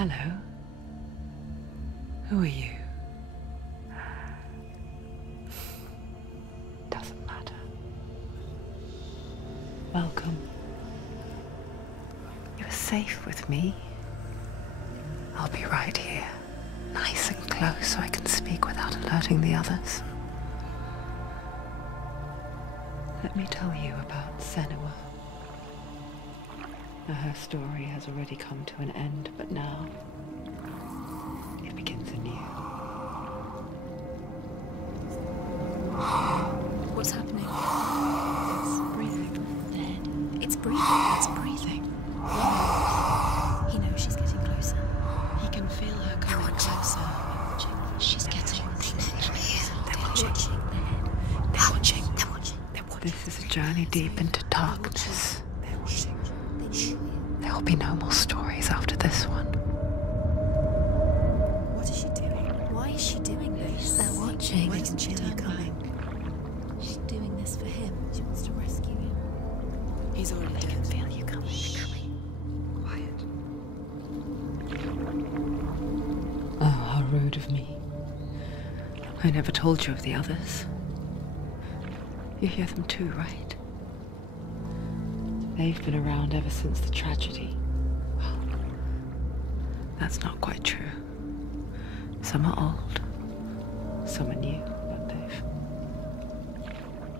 Hello. Who are you? Doesn't matter. Welcome. You're safe with me. I'll be right here, nice and close so I can speak without alerting the others. Let me tell you about Senua. Her story has already come to an end, but now it begins anew. What's happening? It's breathing. Dead. It's breathing. It's breathing. He knows she's getting closer. He can feel her coming closer. She's getting closer. They're watching. This is a journey deep into darkness. There will be no more stories after this one. What is she doing? Why is she doing this? They're watching. Why doesn't she turn back? She's doing this for him. She wants to rescue him. He's already dead. I can feel you coming. Quiet. Oh, how rude of me. I never told you of the others. You hear them too, right? They've been around ever since the tragedy. Well, that's not quite true. Some are old, some are new, but they've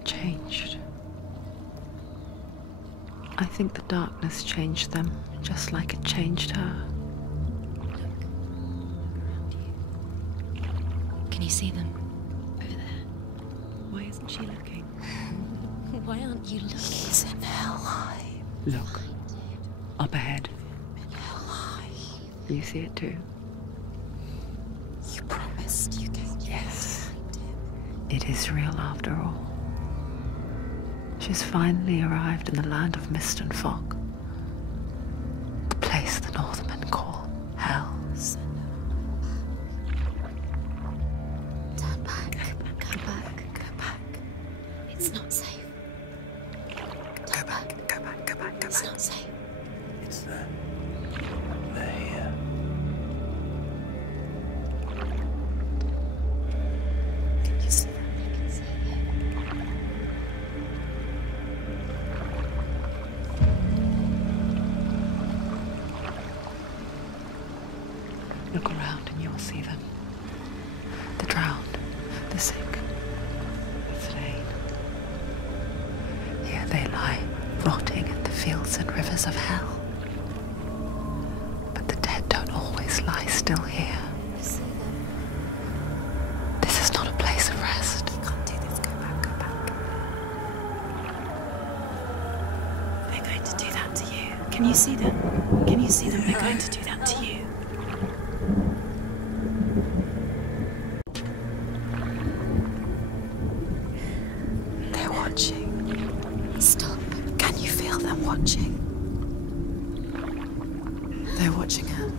changed. I think the darkness changed them, just like it changed her. Can you see them? Over there. Why isn't she looking? Why aren't you looking? He's in hell high. Look, up ahead. In hell high. You see it too? You promised you came. Yes. It is real after all. She's finally arrived in the land of mist and fog. The place the Northmen call hell. Turn back. Go back. Go back. It's not safe. Turn back. Go back, go back, go It's back. not safe. It's them. They're here. Can you see them? I can see you. Look around and you'll see them. The drowned, the sick, the slain. Here they lie, rotting in the fields and rivers of hell. But the dead don't always lie still here. You see them? This is not a place of rest. You can't do this. Go back. Go back. They're going to do that to you. Can you see them? Can you see them? They're going to do that to you. They're watching. Stop. Can you feel them watching? They're watching her.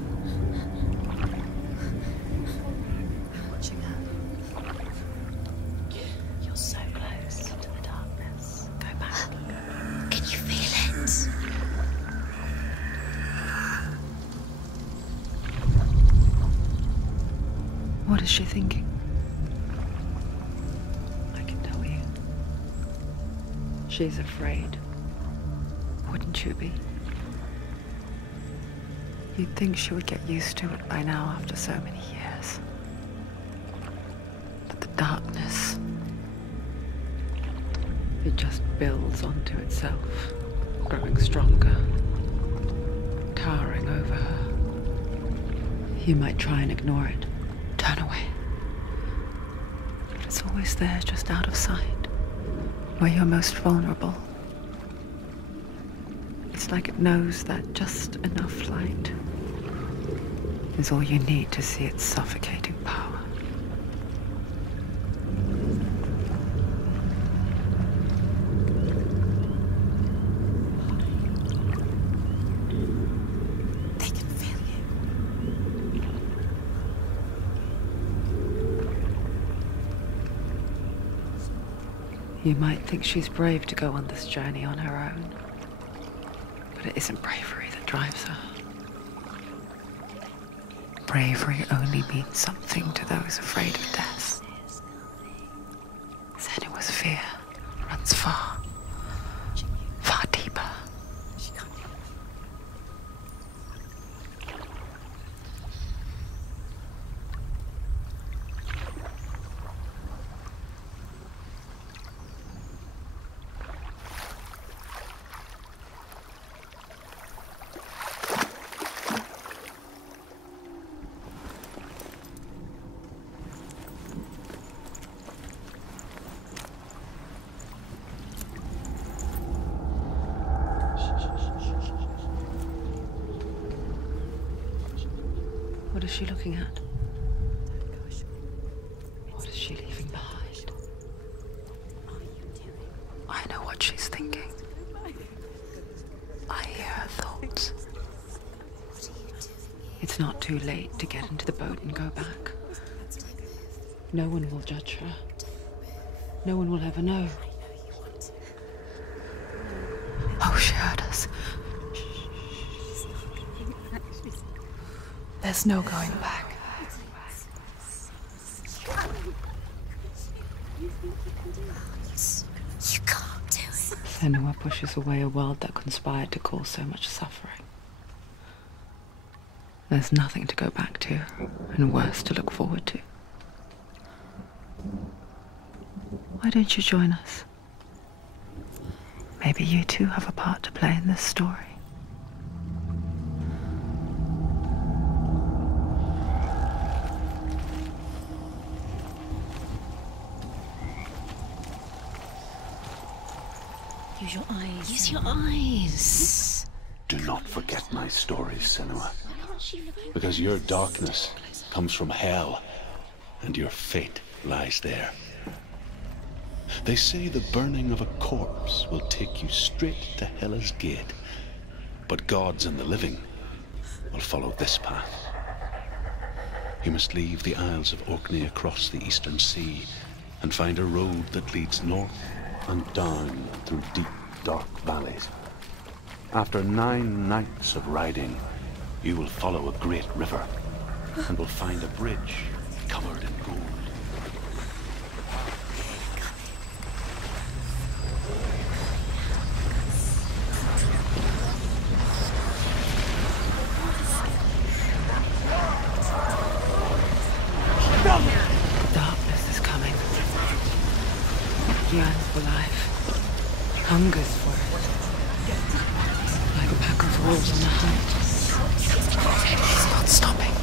They're watching her. You're so close to the darkness. Go back. Can you feel it? What is she thinking? I can tell you. She's afraid. Wouldn't you be? You'd think she would get used to it by now after so many years. But the darkness, it just builds onto itself, growing stronger, towering over her. You might try and ignore it, turn away. But it's always there, just out of sight, where you're most vulnerable. It's like it knows that just enough light is all you need to see its suffocating power. They can feel you. You might think she's brave to go on this journey on her own, but it isn't bravery that drives her. bravery only means something to those afraid of death. Senua's fear runs far, far deeper. What is she looking at? What is she leaving behind? I know what she's thinking. I hear her thoughts. It's not too late to get into the boat and go back. No one will judge her. No one will ever know. Oh, she heard us. There's no going back. You can't do it. Senua pushes away a world that conspired to cause so much suffering. There's nothing to go back to, and worse to look forward to. Why don't you join us? Maybe you too have a part to play in this story. Use your eyes. Use your eyes. Do not forget my stories, Senua. Because your darkness comes from hell, and your fate lies there. They say the burning of a corpse will take you straight to Hela's gate, but gods and the living will follow this path. You must leave the Isles of Orkney across the eastern sea and find a road that leads north and down through deep, dark valleys. After 9 nights of riding, you will follow a great river and will find a bridge covered in gold. Darkness is coming. Yearns for life. Hungers for it. Like a pack of wolves on the hunt. It's not stopping.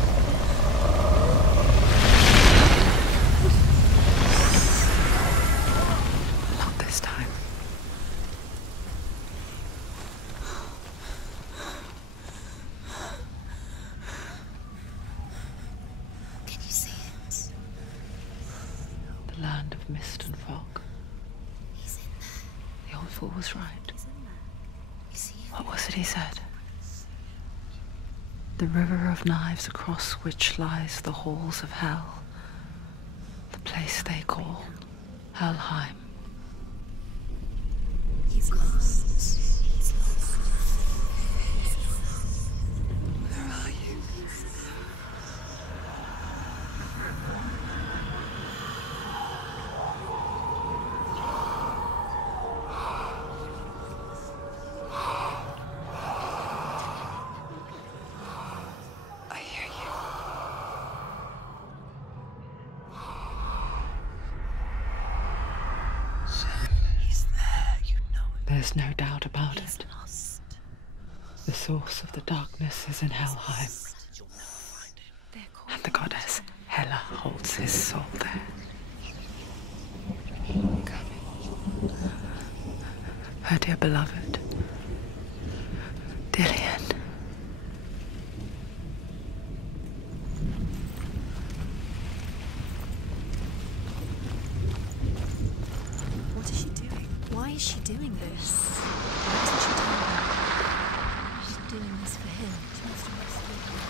Not this time. Can you see it? The land of mist and fog. He's in there. The old fool was right. He's in there. You see him? What was it he said? The river of knives across which lies the halls of hell. The place they call Helheim. He's lost. He's lost. Where are you? I hear you. He's there, you know it. There's no doubt about He's it. lost. The source of the darkness is in Helheim, They're called and the goddess Hela holds his soul there. Her dear beloved, Dillian. What is she doing? Why is she doing this? Why isn't she doing that? She's doing this for him. She wants to rescue him.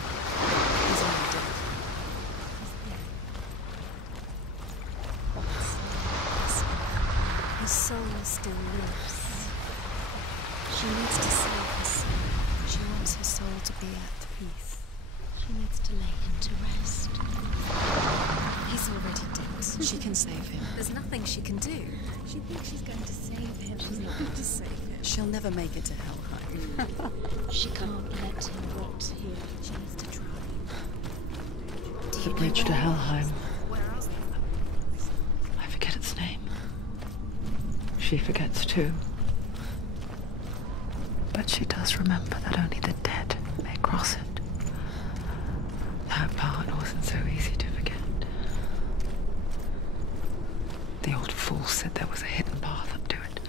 He's already dead. His soul still lives. She needs to save her soul. She wants her soul to be at peace. She needs to lay him to rest. He's already dead. She can save him. There's nothing she can do. She thinks she's going to save him. She's not going to save him. She'll never make it to Helheim. She can't let him rot here. She needs to try. The bridge to Helheim. I forget its name. She forgets too. But she does remember that only the dead may cross it. That part wasn't so easy to forget. The old fool said there was a hidden path up to it.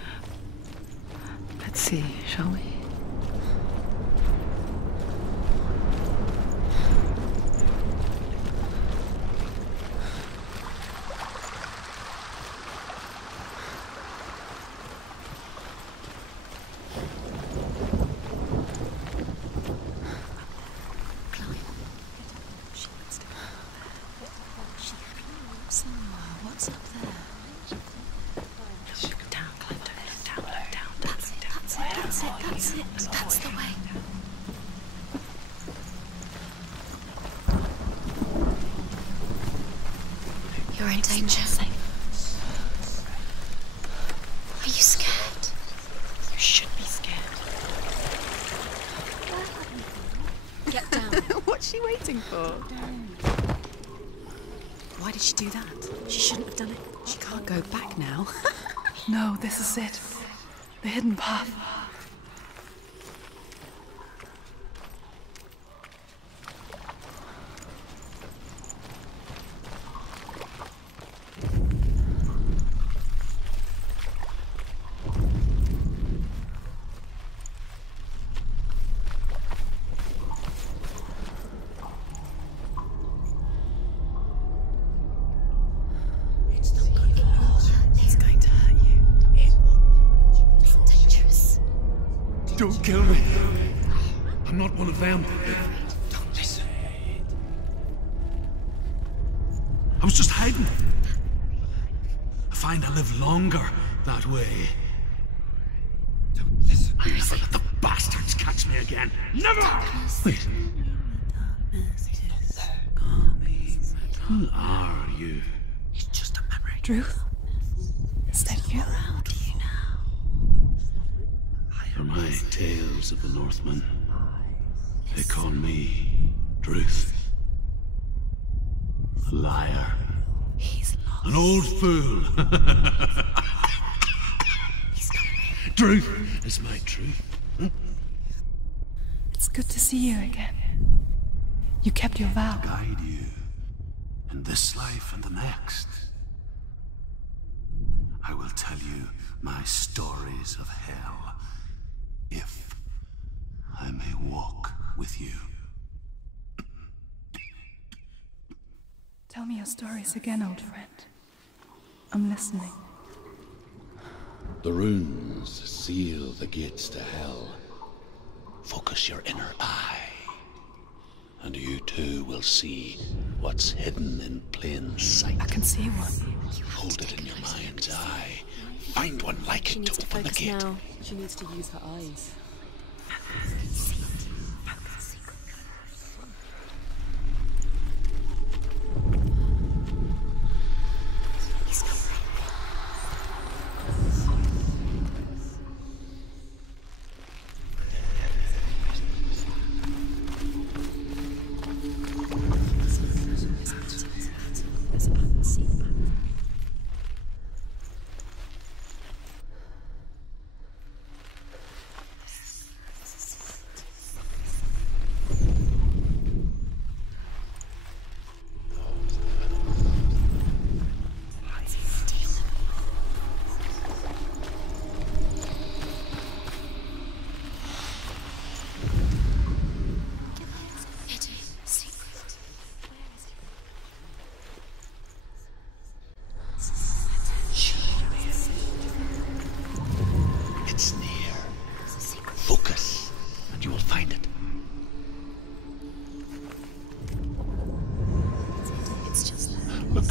Let's see, shall we? That's the way. You're in danger. Are you scared? You should be scared. Get down. What's she waiting for? Why did she do that? She shouldn't have done it. She can't go back now. No, this is it. The hidden path. Don't kill me. I'm not one of them. Don't listen. I was just hiding. I find I live longer that way. Don't listen. I never let the bastards catch me again. Never! Wait. Who are you? It's just a memory. Druth? Is that you? For my tales of the Northmen, they call me Druth. A liar. He's lost. An old fool. Druth is my truth. It's good to see you again. You kept your vow. Guide you in this life and the next. I will tell you my stories of hell, if I may walk with you. Tell me your stories again, old friend. I'm listening. The runes seal the gates to hell. Focus your inner eye, and you too will see what's hidden in plain sight. I can see one. Hold it in your mind's eye. Find one like it to open the gate. Now. She needs to use her eyes.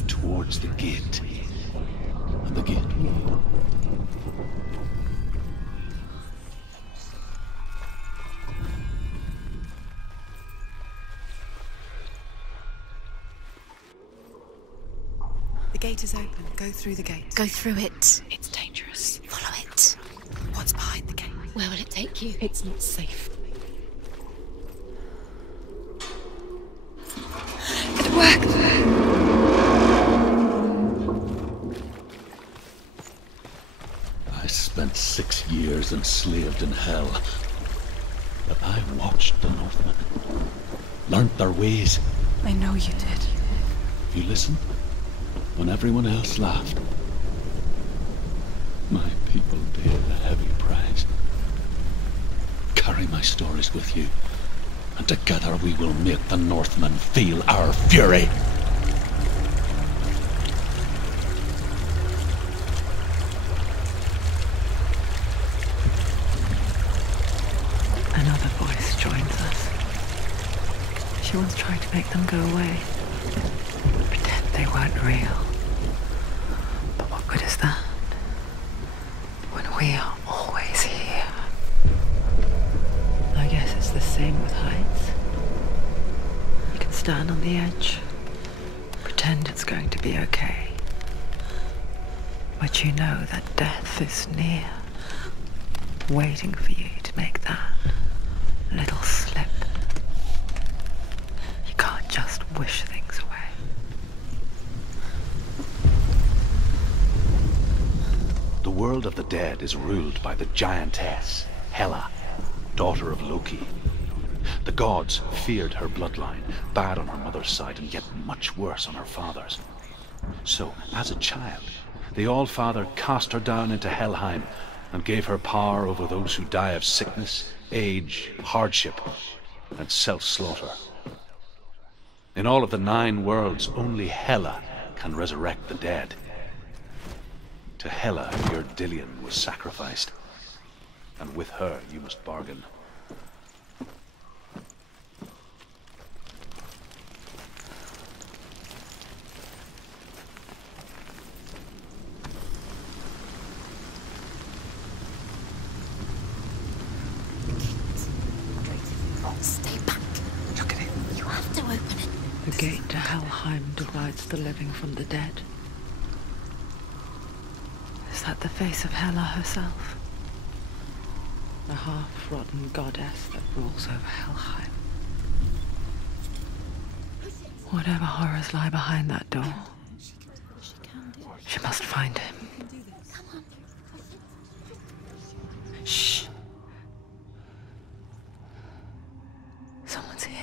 Towards the gate. And the gate will. The gate is open. Go through the gate. Go through it. It's dangerous. Follow it. What's behind the gate? Where will it take you? It's not safe. It worked. I spent 6 years enslaved in hell. But I watched the Northmen, learnt their ways. I know you did. You listened when everyone else laughed. My people paid a heavy price. Carry my stories with you, and together we will make the Northmen feel our fury. Another voice joins us. She wants trying to make them go away. Pretend they weren't real. But what good is that? When we are always here. I guess it's the same with heights. You can stand on the edge, pretend it's going to be okay. But you know that death is near, waiting for you to make that little slip. You can't just wish things away. The world of the dead is ruled by the giantess, Hela, daughter of Loki. The gods feared her bloodline, bad on her mother's side and yet much worse on her father's. So, as a child, the All-Father cast her down into Helheim and gave her power over those who die of sickness, age, hardship, and self-slaughter. In all of the 9 worlds, only Hela can resurrect the dead. To Hela, your Dillion was sacrificed, and with her you must bargain. Stay back. Look at it. You have to open it. The gate to Helheim divides the living from the dead. Is that the face of Hela herself? The half-rotten goddess that rules over Helheim. Whatever horrors lie behind that door, she must find him. Shh. Someone's here.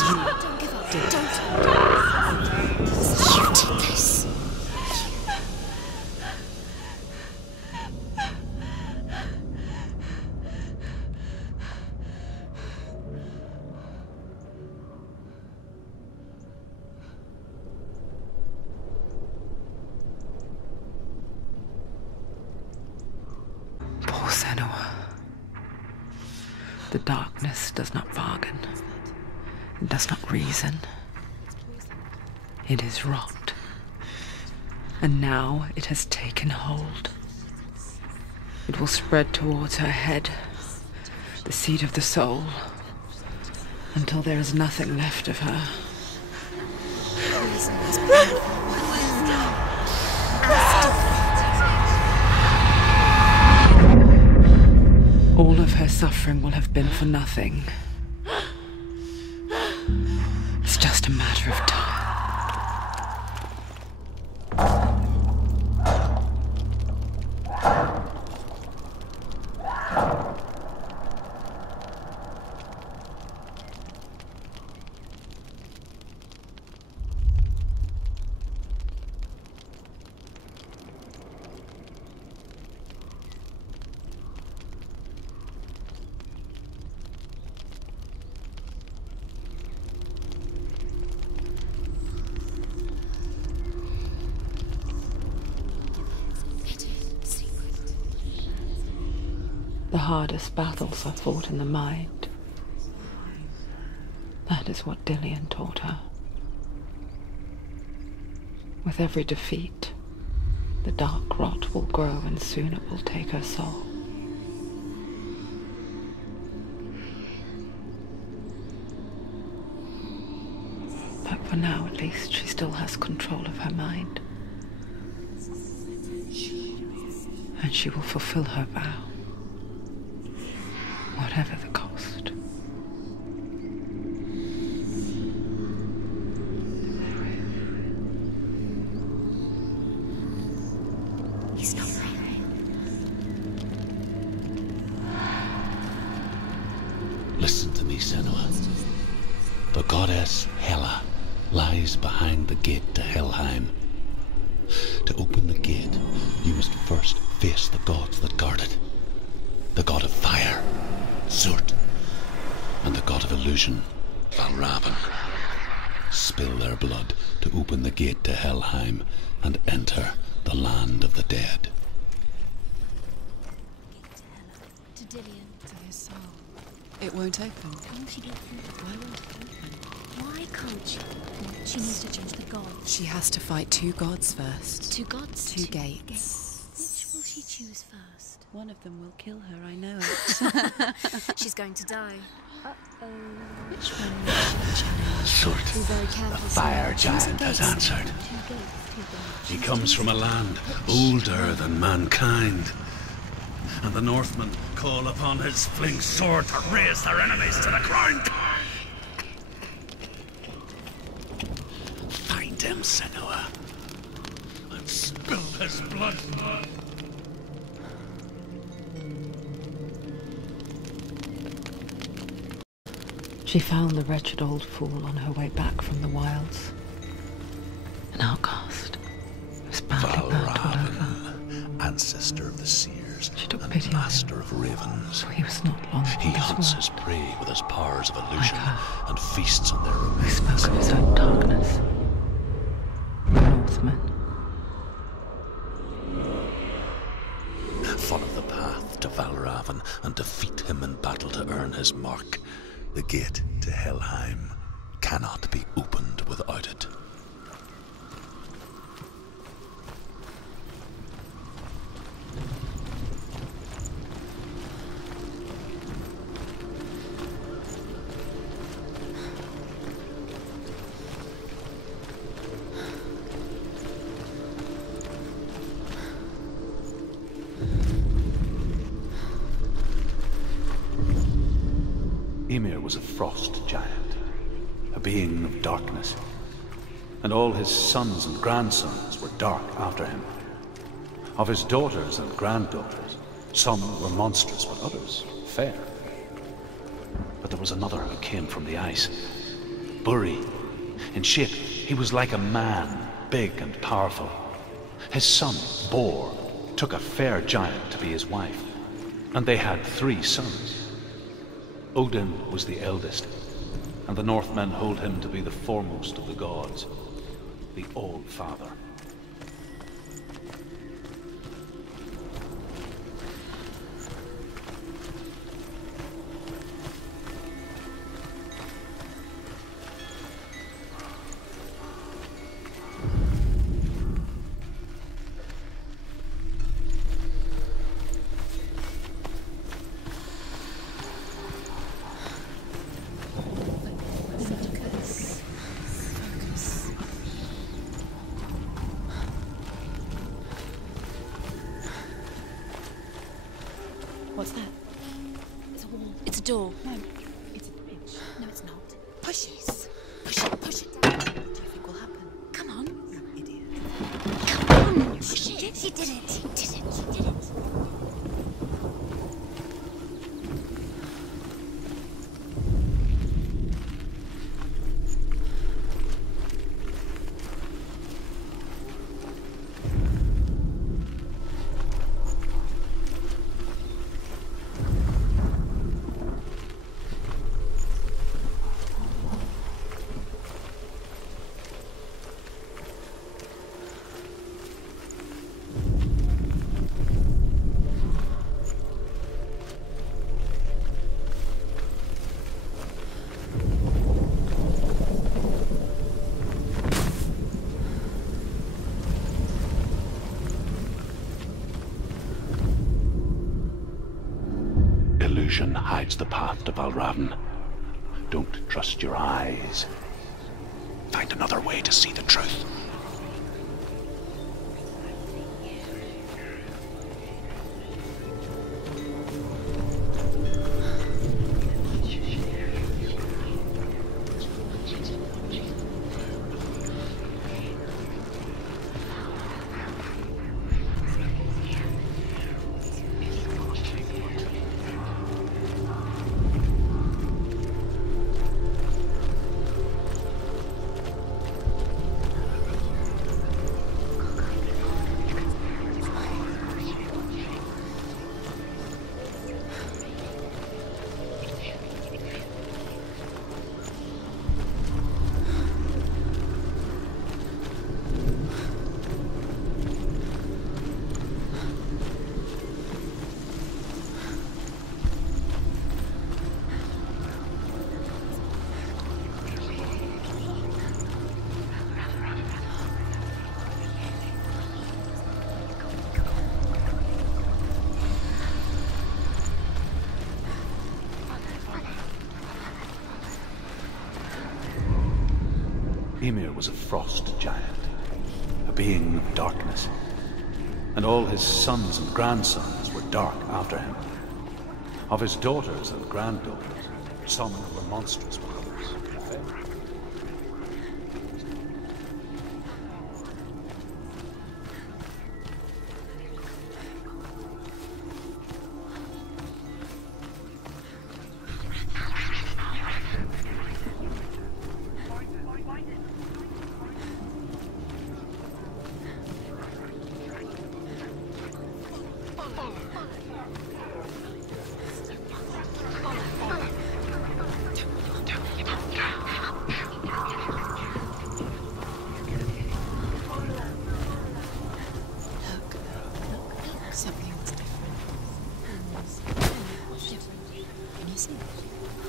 Don't give up. Don't. You did this. Poor Senua. The darkness does not bargain. It does not reason. It is rot. And now it has taken hold. It will spread towards her head, the seat of the soul, until there is nothing left of her. All of her suffering will have been for nothing. It's just a matter of time. The hardest battles are fought in the mind. That is what Dillian taught her. With every defeat, the dark rot will grow and soon it will take her soul. But for now, at least, she still has control of her mind. And she will fulfill her vow. Whatever the cost. He's not right. Listen to me, Senua. The goddess Hela lies behind the gate to Helheim. To open the gate, you must first face the gods that guard it. The god of fire, Surt, and the god of illusion, Valravn. Spill their blood to open the gate to Helheim and enter the land of the dead. To Dillian. To his soul. It won't open. Can't she get through? Why won't it open? Why can't she? She needs to change the gods. She has to fight two gods first. Two gods? Two gates. Which will she choose first? One of them will kill her, I know it. She's going to die. Uh-oh. Which one will she challenge? Surt, Be very the careful. fire Choose a giant, has gate. answered. Two gates. He comes from a land older than mankind. And the Northmen call upon his flint sword to raise their enemies to the ground. Find him, Senua, and spill his blood. She found the wretched old fool on her way back from the wilds. An outcast. He was badly burnt all over. Ancestor of the seers She took and pity on him. master of ravens. So he was not long He on his hunts work. his prey with his powers of illusion her. and feasts on their He remains. spoke of his own darkness. The Northmen. Follow the path to Valravn and defeat him in battle to earn his mark. The gate to Helheim cannot be opened without it. Ymir was a frost giant, a being of darkness, and all his sons and grandsons were dark after him. Of his daughters and granddaughters, some were monstrous, but others fair. But there was another who came from the ice. Burry. In shape, he was like a man, big and powerful. His son, Bor, took a fair giant to be his wife, and they had 3 sons. Odin was the eldest, and the Northmen hold him to be the foremost of the gods, the All-Father. What's that? It's a wall. It's a door. No, it's a bridge. No, it's not. Push it. Push it. Push it down. What do you think will happen? Come on. You idiot. Come on. Push it. He did it. He did it. He did it. Illusion hides the path to Valravn. Don't trust your eyes. Find another way to see the truth. Ymir was a frost giant, a being of darkness, and all his sons and grandsons were dark after him. Of his daughters and granddaughters, some were monstrous powers.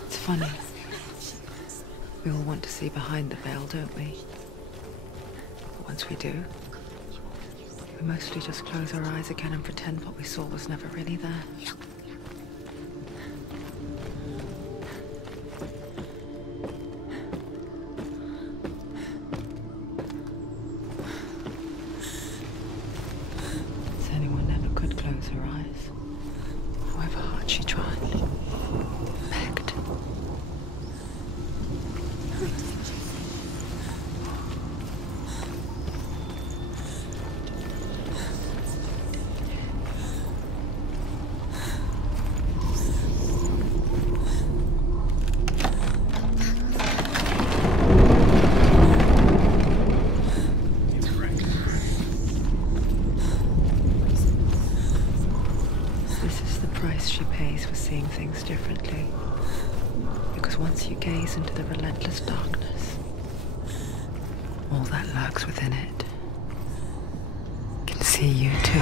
It's funny. We all want to see behind the veil, don't we? But once we do, we mostly just close our eyes again and pretend what we saw was never really there. Senua never could close her eyes, however hard she tried. Begged. darkness, all that lurks within it, can see you too.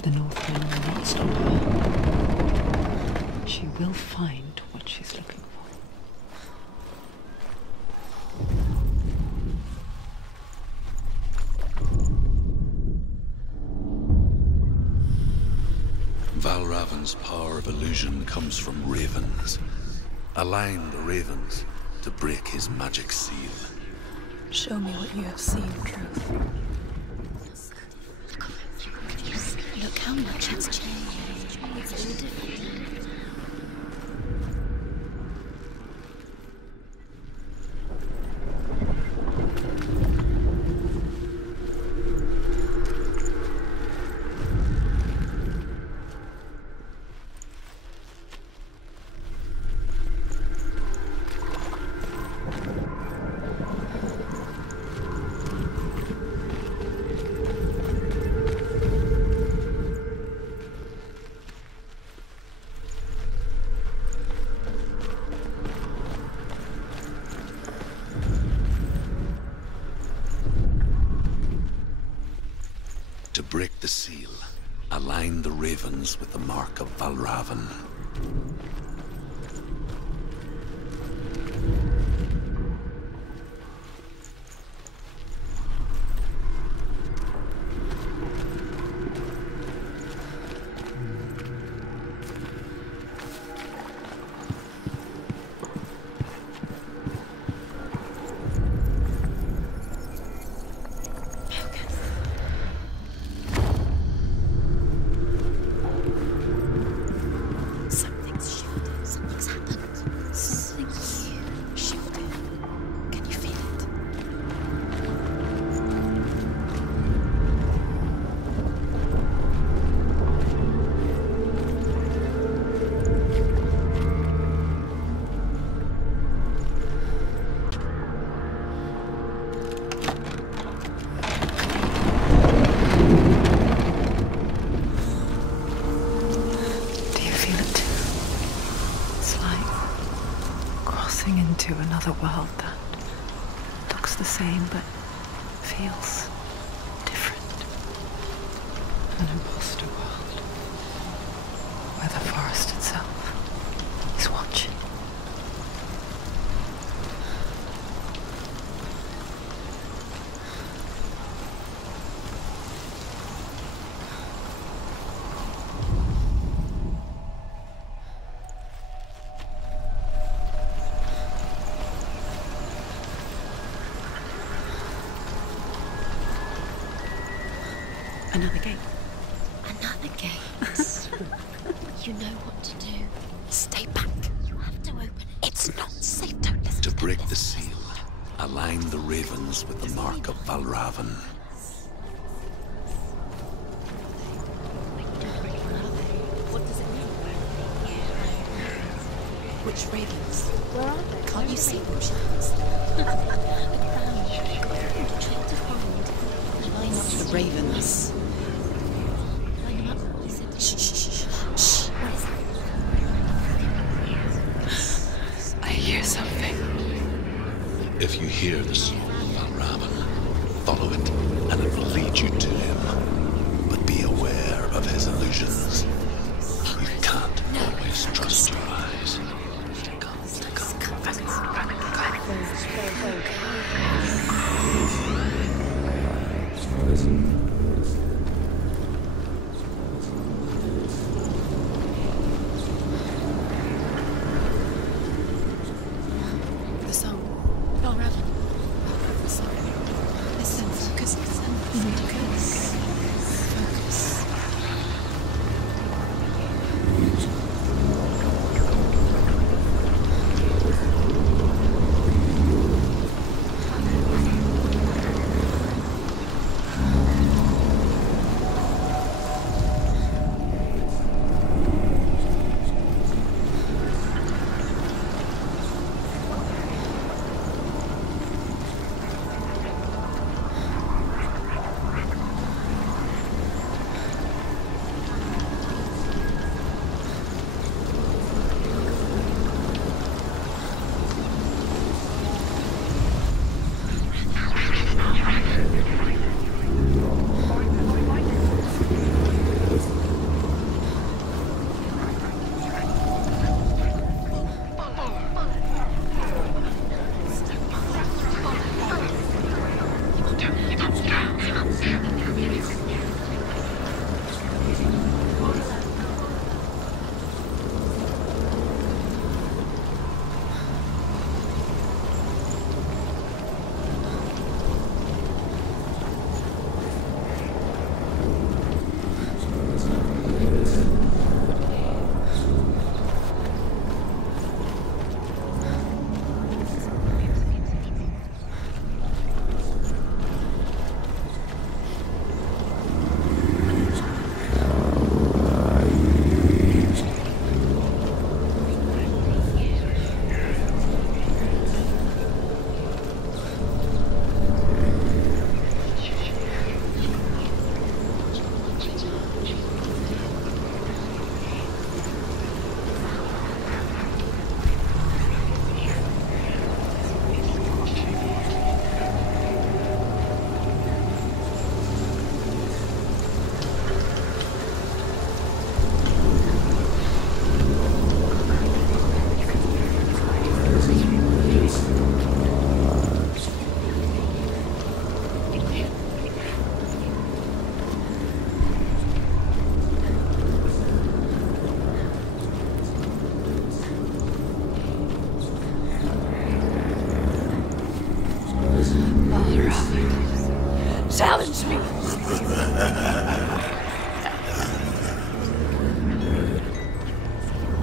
The North Wind will not stop her. She will find what she's looking for. Valravan's power of illusion comes from ravens. Align the ravens to break his magic seal. Show me what you have seen, Truth. Look how much it's changed. It's all different. To break the seal, align the ravens with the mark of Valravan. Into another world that looks the same but feels different. An imposter world where the forest itself is watching. Another gate. Another gate. You know what to do. Stay back. You have to open it. It's not safe. Don't listen To break the seal, align the ravens with the mark of Valravan. What does it mean? Which Ravens. Where are they? Can't you see them, Shepherds? The ravens. Shh, shh, shh, shh. What is it? I hear something. If you hear the song of Ravan, follow it, and it will lead you to him. But be aware of his illusions. You can't always trust your eyes. The song. Oh, Raven. The song. Listen, focus, listen. Focus. Focus. Challenge me!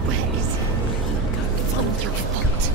Where is he? Find your fault.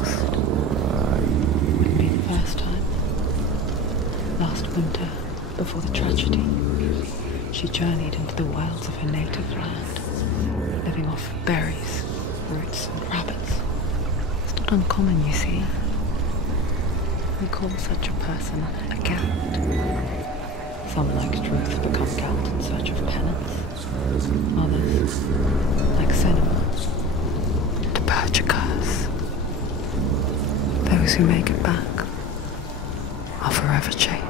lost. Wouldn't be the first time. Last winter, before the tragedy, she journeyed into the wilds of her native land, living off berries, roots, and rabbits. It's not uncommon, you see. We call such a person a Gelt. Some, like Druth, become Gelt in search of penance. Others, like Senua, to purge a curse. Those who make it back are forever changed.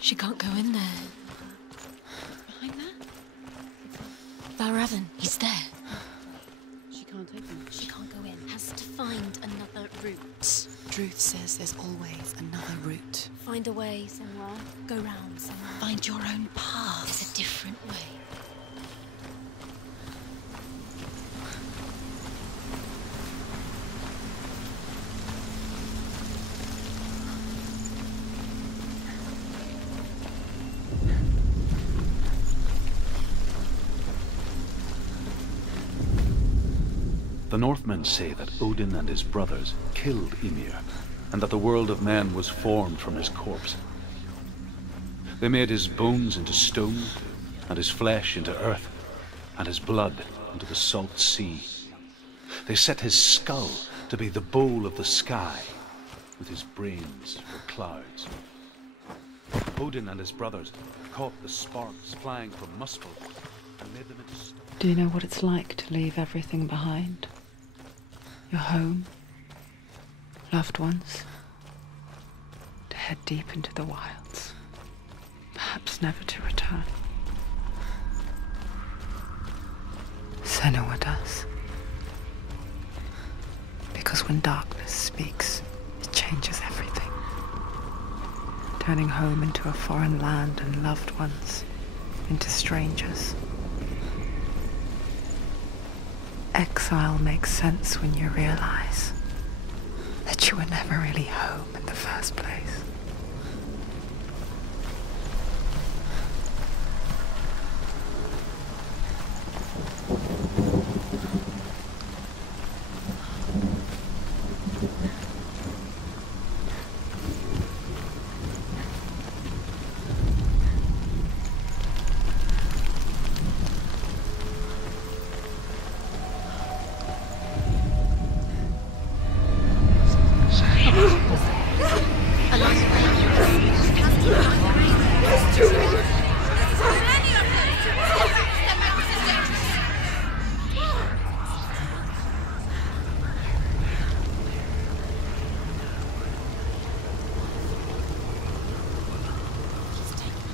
She can't go in there. Behind there? Valravn, he's there. She can't open it. She can't go in. Has to find another route. Druth says there's always another route. Find a way, Senua. Go round, Senua. Find your own path. There's a different way. The Northmen say that Odin and his brothers killed Ymir, and that the world of men was formed from his corpse. They made his bones into stone, and his flesh into earth, and his blood into the salt sea. They set his skull to be the bowl of the sky, with his brains for clouds. Odin and his brothers caught the sparks flying from Muspel and made them into stone. Do you know what it's like to leave everything behind? Your home, loved ones, to head deep into the wilds, perhaps never to return. Senua does. Because when darkness speaks, it changes everything. turning home into a foreign land and loved ones into strangers. Exile makes sense when you realize that you were never really home in the first place.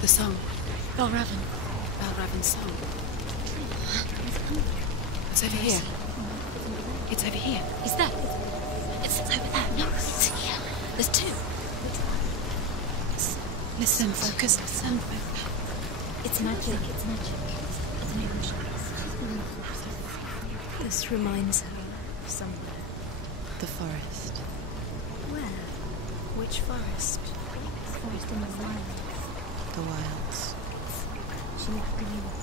The song. Balravan's song. It's over here. It's over here. Is that? It's over there. No, it's here. There's two. Listen, focus. Listen. It's magic. It's magic. It's an illusion. This reminds her of somewhere. The forest. Where? Which forest? The forest in the wilds. The wilds. She left the wilds.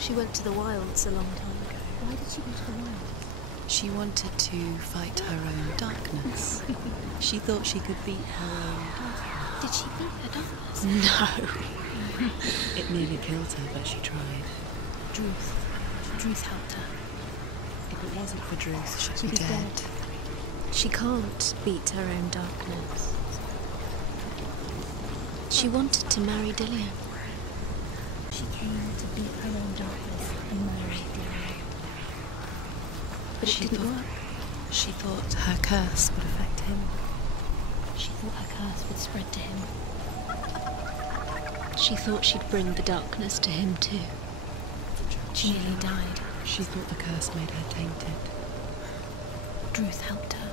She went to the wilds a long time ago. Why did she go to the wilds? She wanted to fight her own darkness. She thought she could beat her own. Did she beat her darkness? No. It nearly killed her, but she tried. Druth helped her. If it wasn't for Druth, she'd be dead. She can't beat her own darkness. She wanted to marry Dillian. She came to beat her own darkness and marry Dillian. But it didn't work. She thought her curse would affect him. She thought her curse would spread to him. She thought she'd bring the darkness to him too. She nearly died. She thought the curse made her tainted. Druth helped her.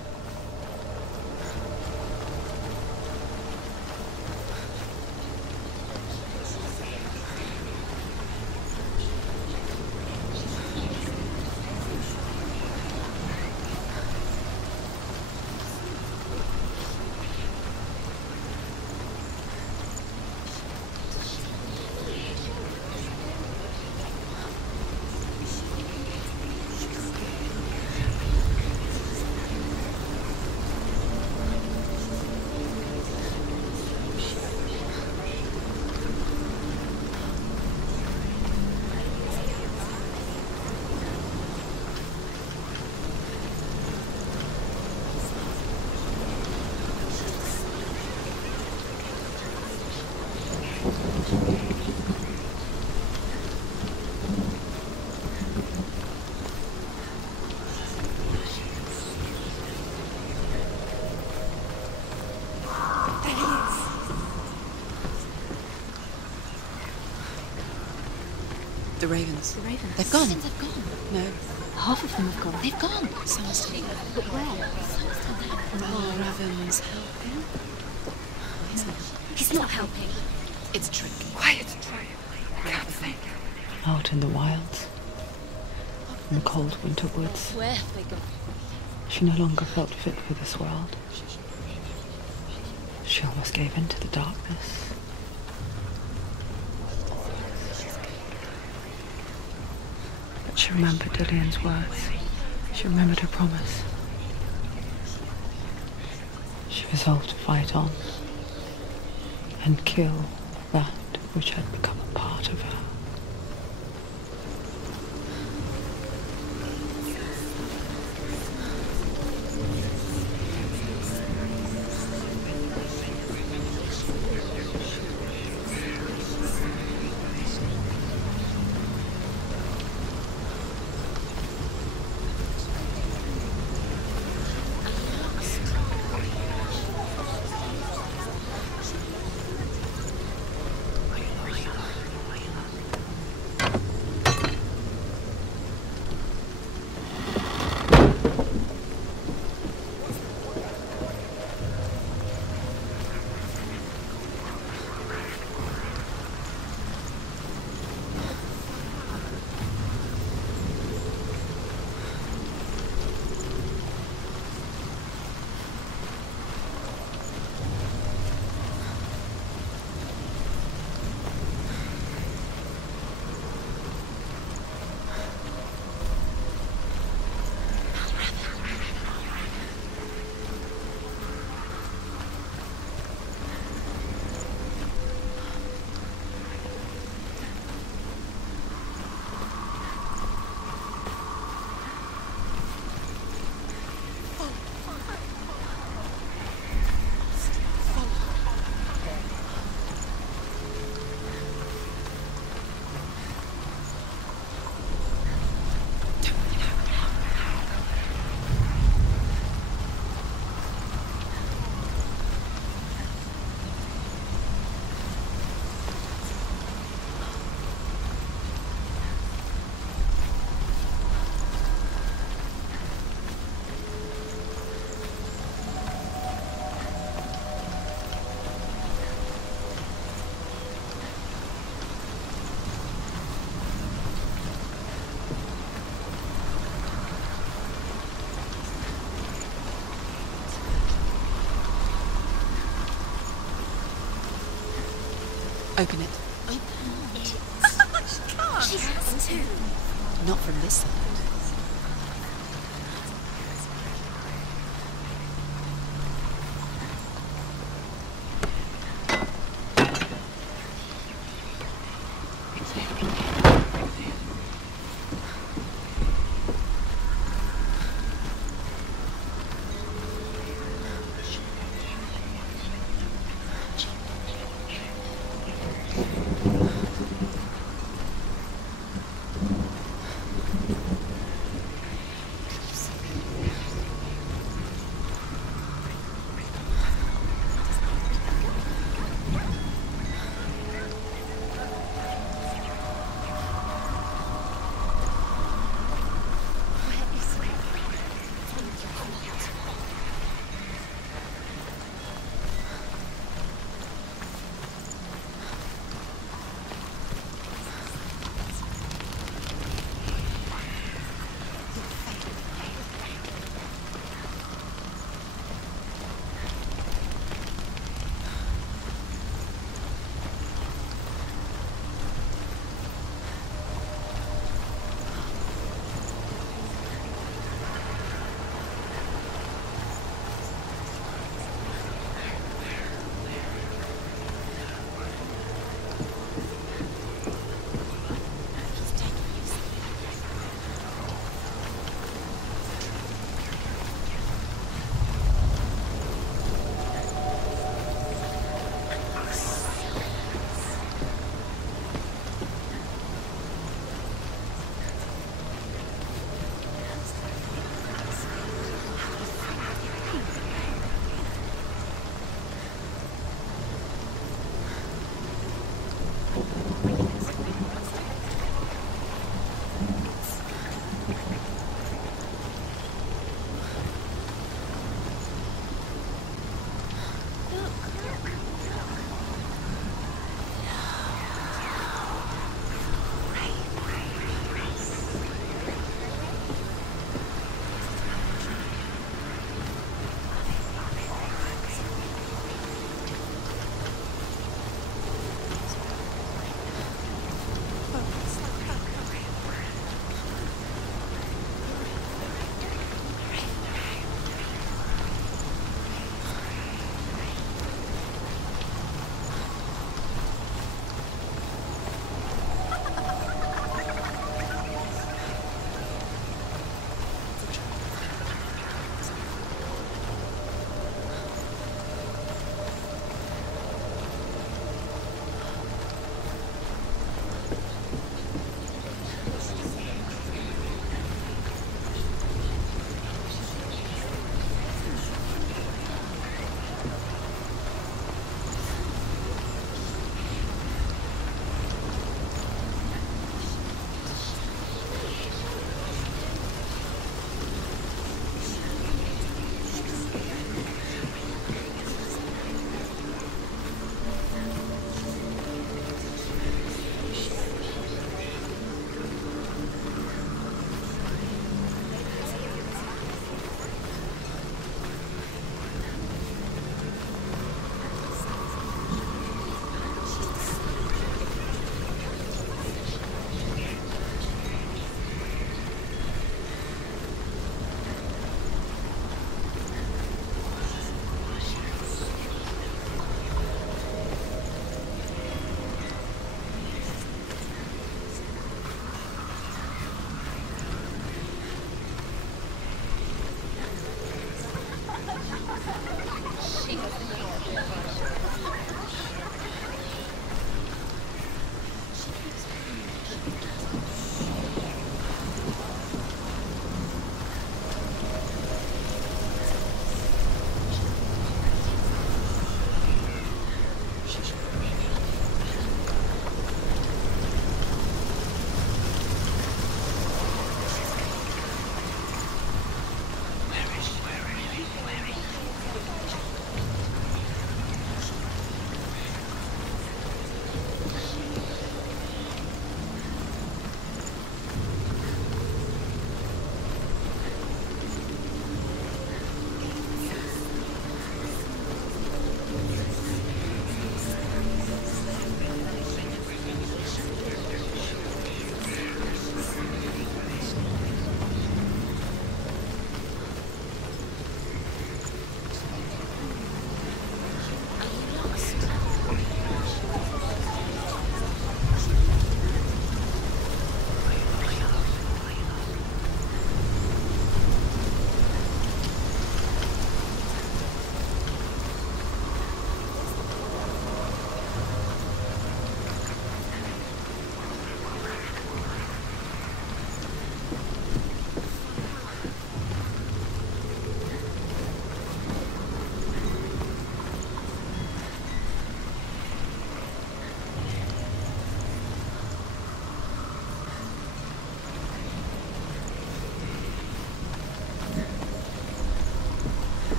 The ravens. The ravens. They've gone. They've gone. No. Half of them have gone. They've gone. Someone's still there. But where? Someone's still there. Oh, Raven's helping. He's not helping. It's a trick. Quiet. I can't think. Out in the wilds, in the cold winter woods, Where have they gone? she no longer felt fit for this world. She almost gave in to the darkness. But she remembered Dillian's words. She remembered her promise. She resolved to fight on and kill that which had become a part of her. Open it. She has to. Not from this side.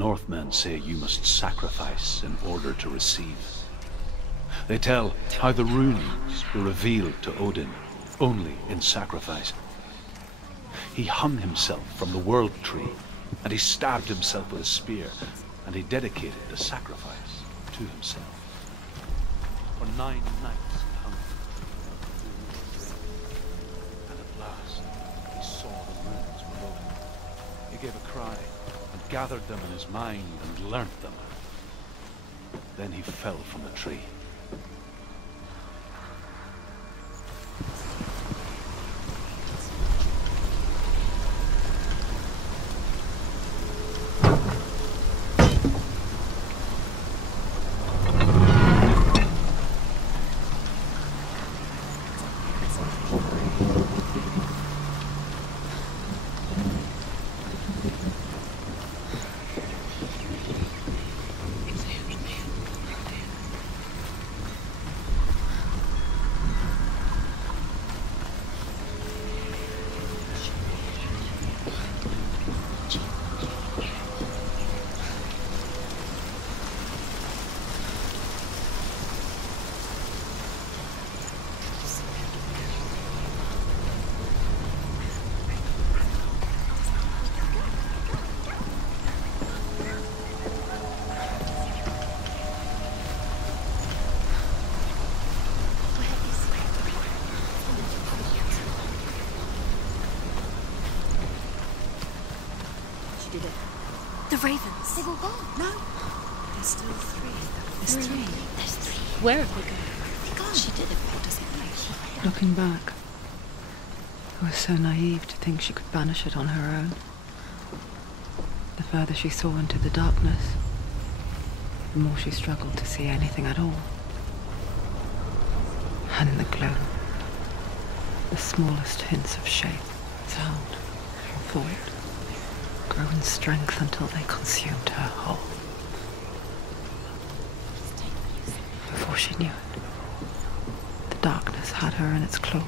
Northmen say you must sacrifice in order to receive. They tell how the runes were revealed to Odin only in sacrifice. He hung himself from the world tree, and he stabbed himself with a spear, and he dedicated the sacrifice to himself. For 9 nights he hung, and at last he saw the runes were Odin. He gave a cry, and gathered them in his mind and learnt them. Then he fell from the tree. The ravens. They've all gone. No. There's still 3. There's 3. There's 3. Where have they gone? They're gone. She did it. What does it mean? Looking back, I was so naive to think she could banish it on her own. The further she saw into the darkness, the more she struggled to see anything at all. And in the gloom, the smallest hints of shape, sound, or thought grew in strength until they consumed her whole. Before she knew it, the darkness had her in its claws.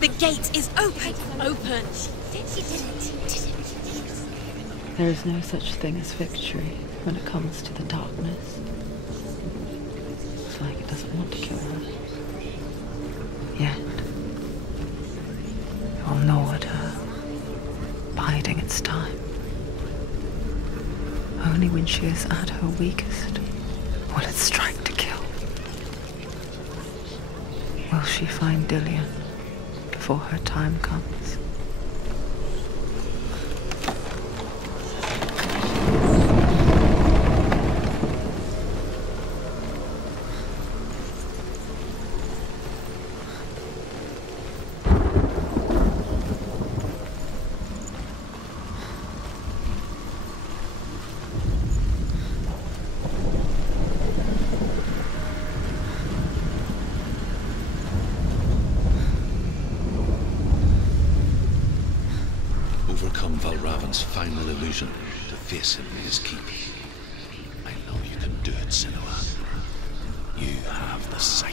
The gate is open! Open! There is no such thing as victory when it comes to the darkness. It's like it doesn't want to kill her. Yet, it will gnaw at her, biding its time. Only when she is at her weakest will it strike to kill. Will she find Dillion before her time comes? Northman's final illusion to face him in his keep. I know you can do it, Senua. You have the sight.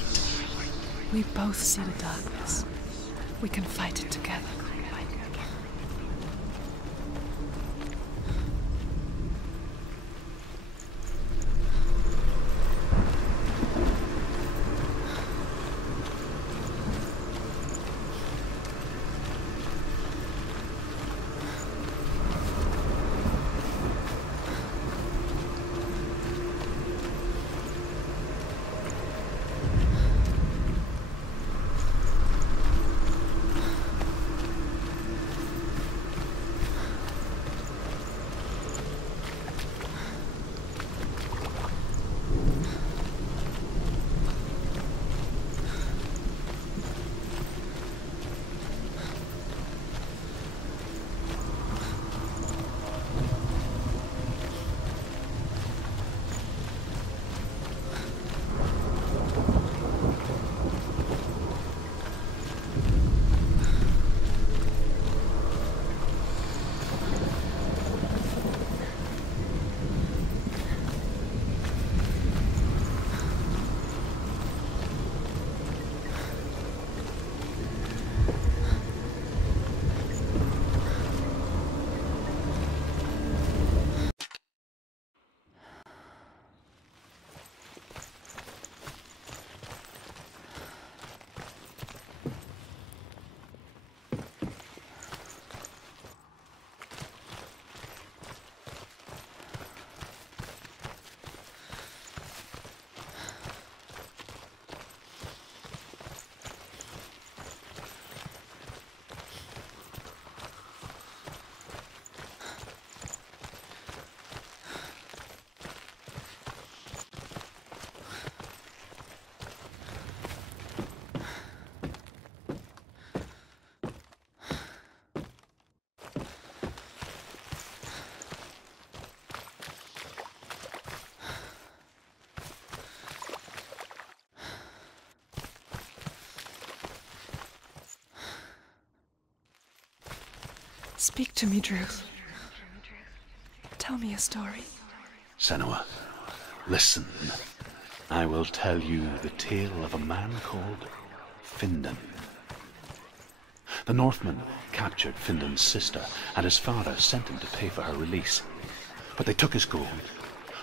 We both see the darkness. We can fight it together. Speak to me, Druth. Tell me a story. Senua, listen. I will tell you the tale of a man called Findan. The Northmen captured Findan's sister, and his father sent him to pay for her release. But they took his gold,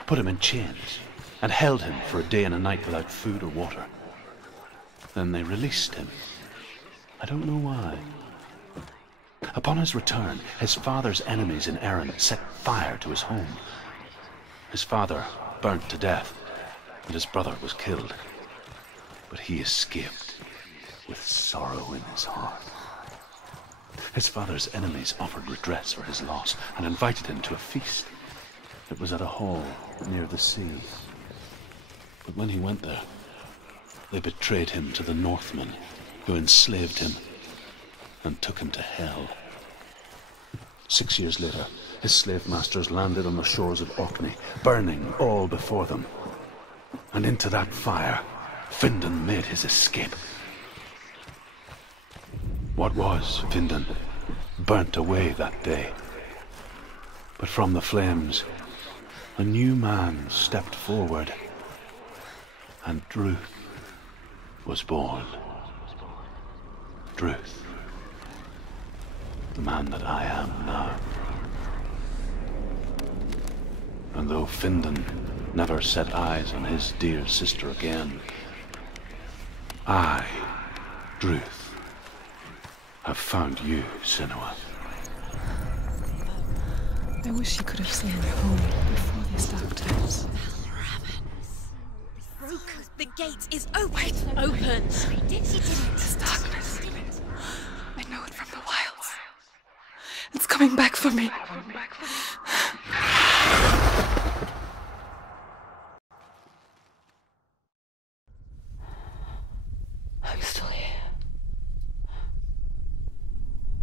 put him in chains, and held him for a day and a night without food or water. Then they released him. I don't know why. Upon his return, his father's enemies in Erin set fire to his home. His father burnt to death, and his brother was killed. But he escaped with sorrow in his heart. His father's enemies offered redress for his loss and invited him to a feast. It was at a hall near the sea. But when he went there, they betrayed him to the Northmen, who enslaved him and took him to hell. 6 years later, his slave masters landed on the shores of Orkney, burning all before them. And into that fire, Findan made his escape. What was Findan burnt away that day. But from the flames, a new man stepped forward, and Druth was born. Druth, the man that I am now. And though Findan never set eyes on his dear sister again, I, Druth, have found you, Senua. I wish you could have seen my home before these dark times. The gate is open. Open. This darkness. I know it from the wilds. It's coming back for me. I'm still here.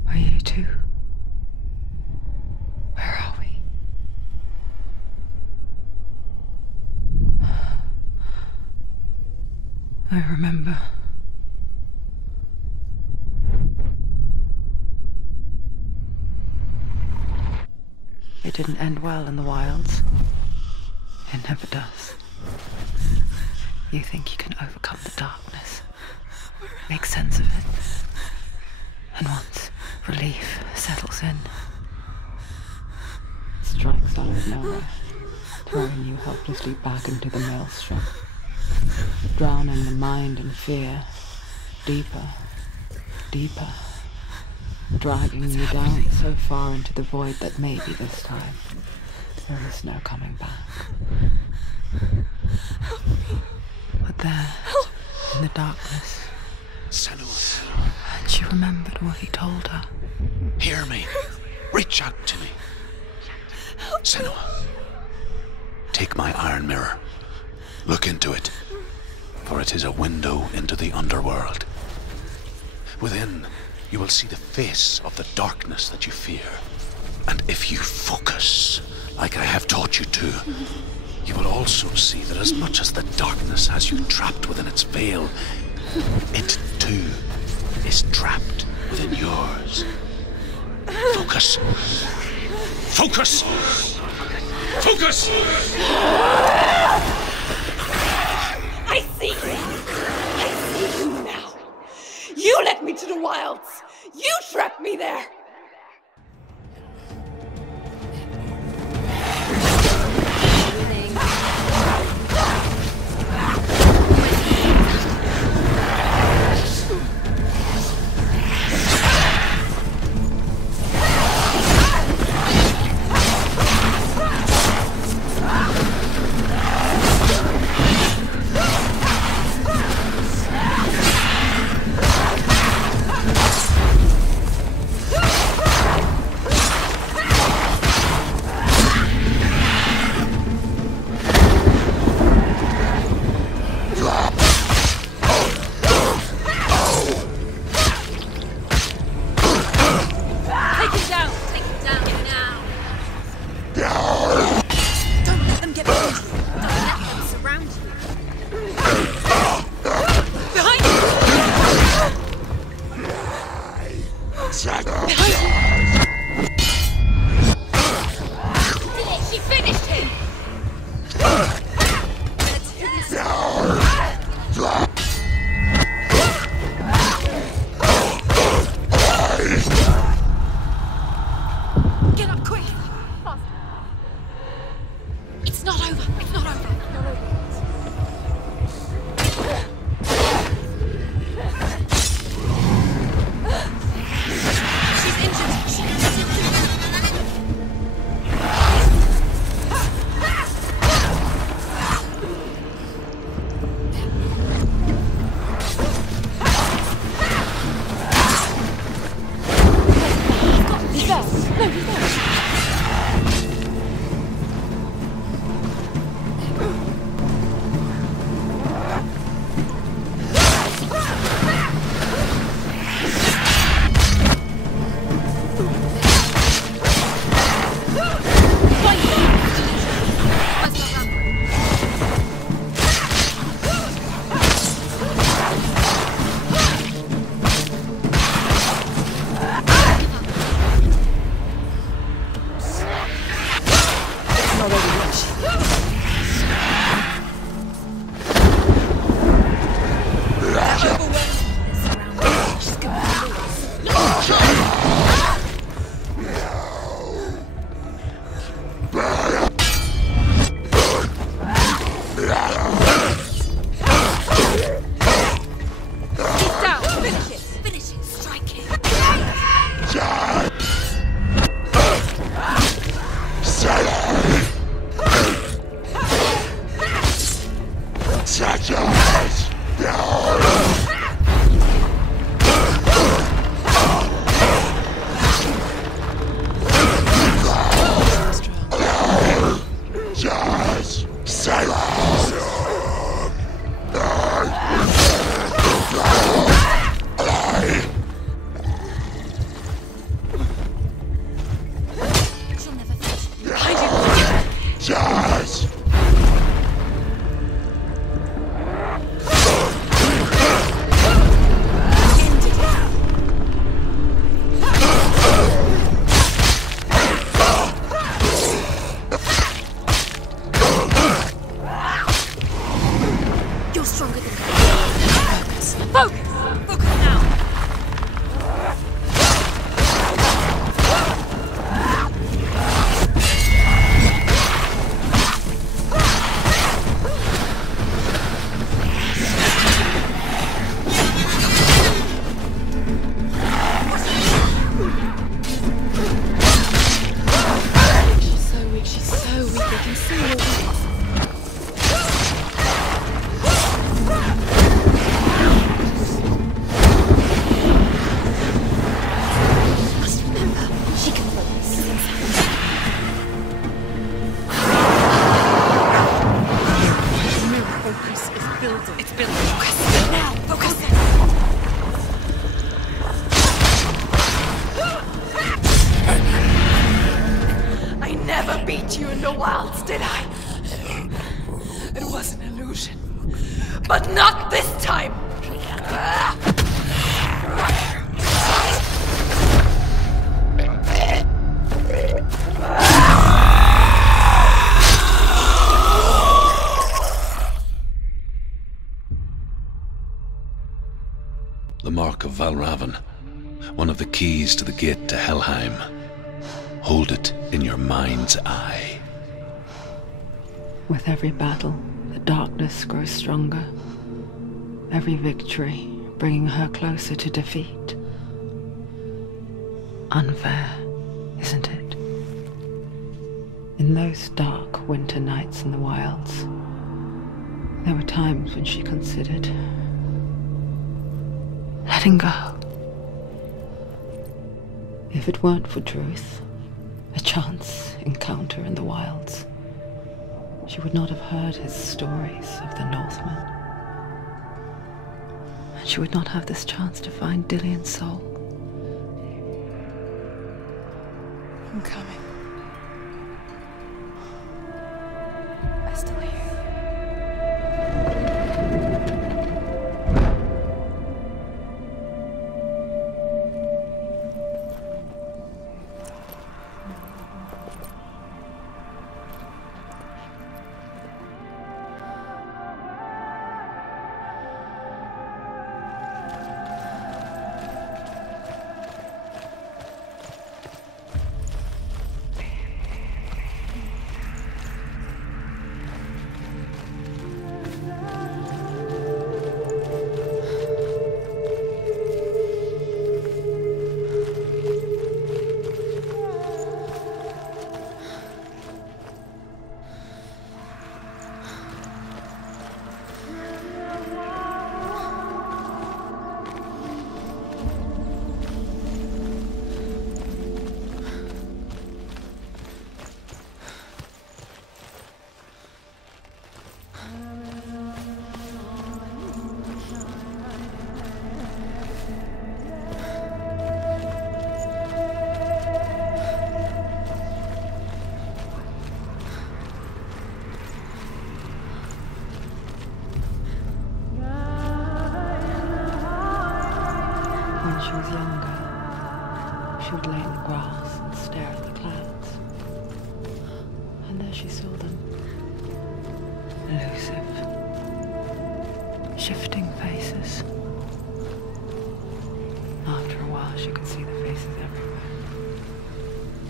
Are you too? Where are we? I remember. it didn't end well in the wilds. It never does. You think you can overcome the darkness, make sense of it, and once relief settles in, it strikes out of nowhere, throwing you helplessly back into the maelstrom, drowning the mind in fear, deeper, deeper, dragging you down so far into the void that maybe this time there is no coming back. But there, in the darkness, Senua, and she remembered what he told her. hear me. Reach out to me. Senua, take my iron mirror. Look into it, for it is a window into the underworld. Within, you will see the face of the darkness that you fear. And if you focus, like I have taught you to, you will also see that as much as the darkness has you trapped within its veil, it too is trapped within yours. Focus. Focus! Focus! I see you! I see you now! You led me to the wilds! You trapped me there! Focus! Focus now! Beat you in the wilds, did I? It was an illusion. But not this time! The Mark of Valravan. One of the keys to the gate to Helheim. Hold it in your mind's eye. With every battle, the darkness grows stronger. Every victory bringing her closer to defeat. Unfair, isn't it? In those dark winter nights in the wilds, there were times when she considered letting go. If it weren't for truth, a chance encounter in the wilds, she would not have heard his stories of the Northmen. And she would not have this chance to find Dillion's soul. I'm coming. I still hear you. When she was younger, she would lay in the grass and stare at the clouds. And there she saw them. Elusive. Shifting faces. After a while, she could see the faces everywhere.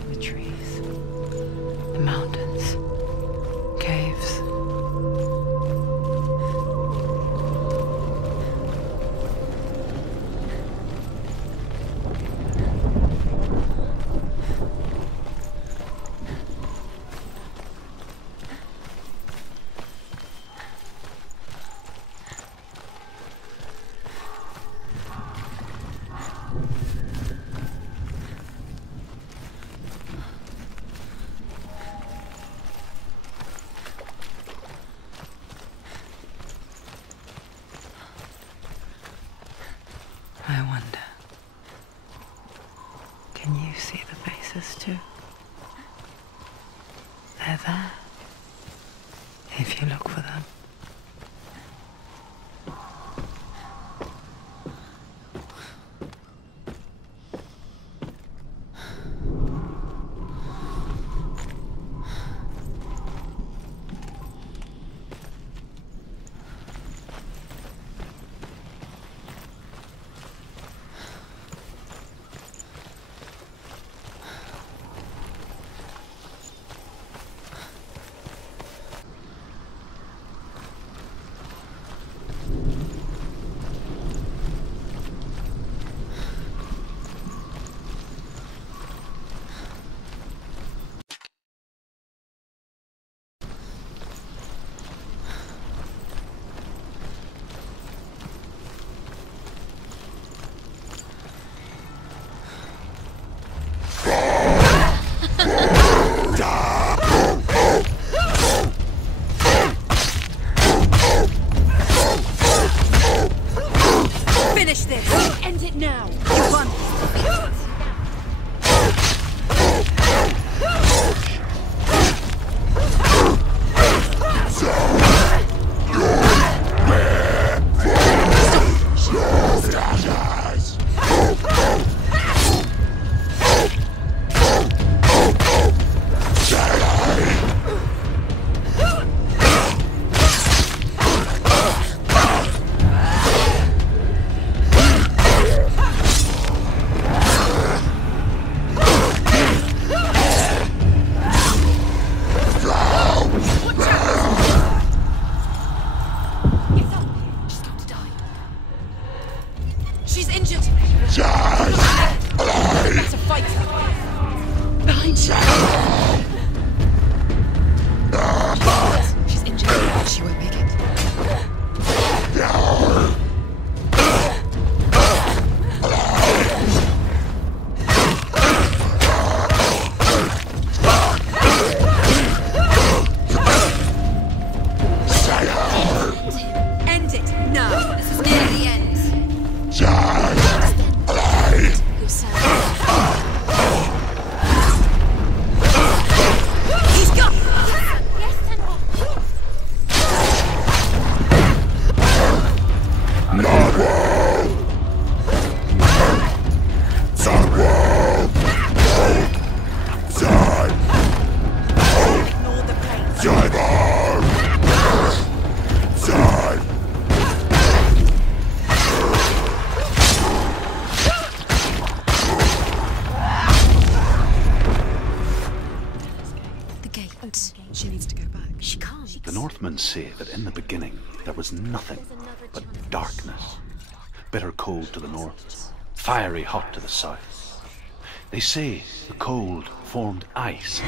The trees. The mountains. Caves. I wonder, can you see the faces too? They're there, if you look for them. The Northmen say that in the beginning there was nothing but darkness. Bitter cold to the north, fiery hot to the south. They say the cold formed ice,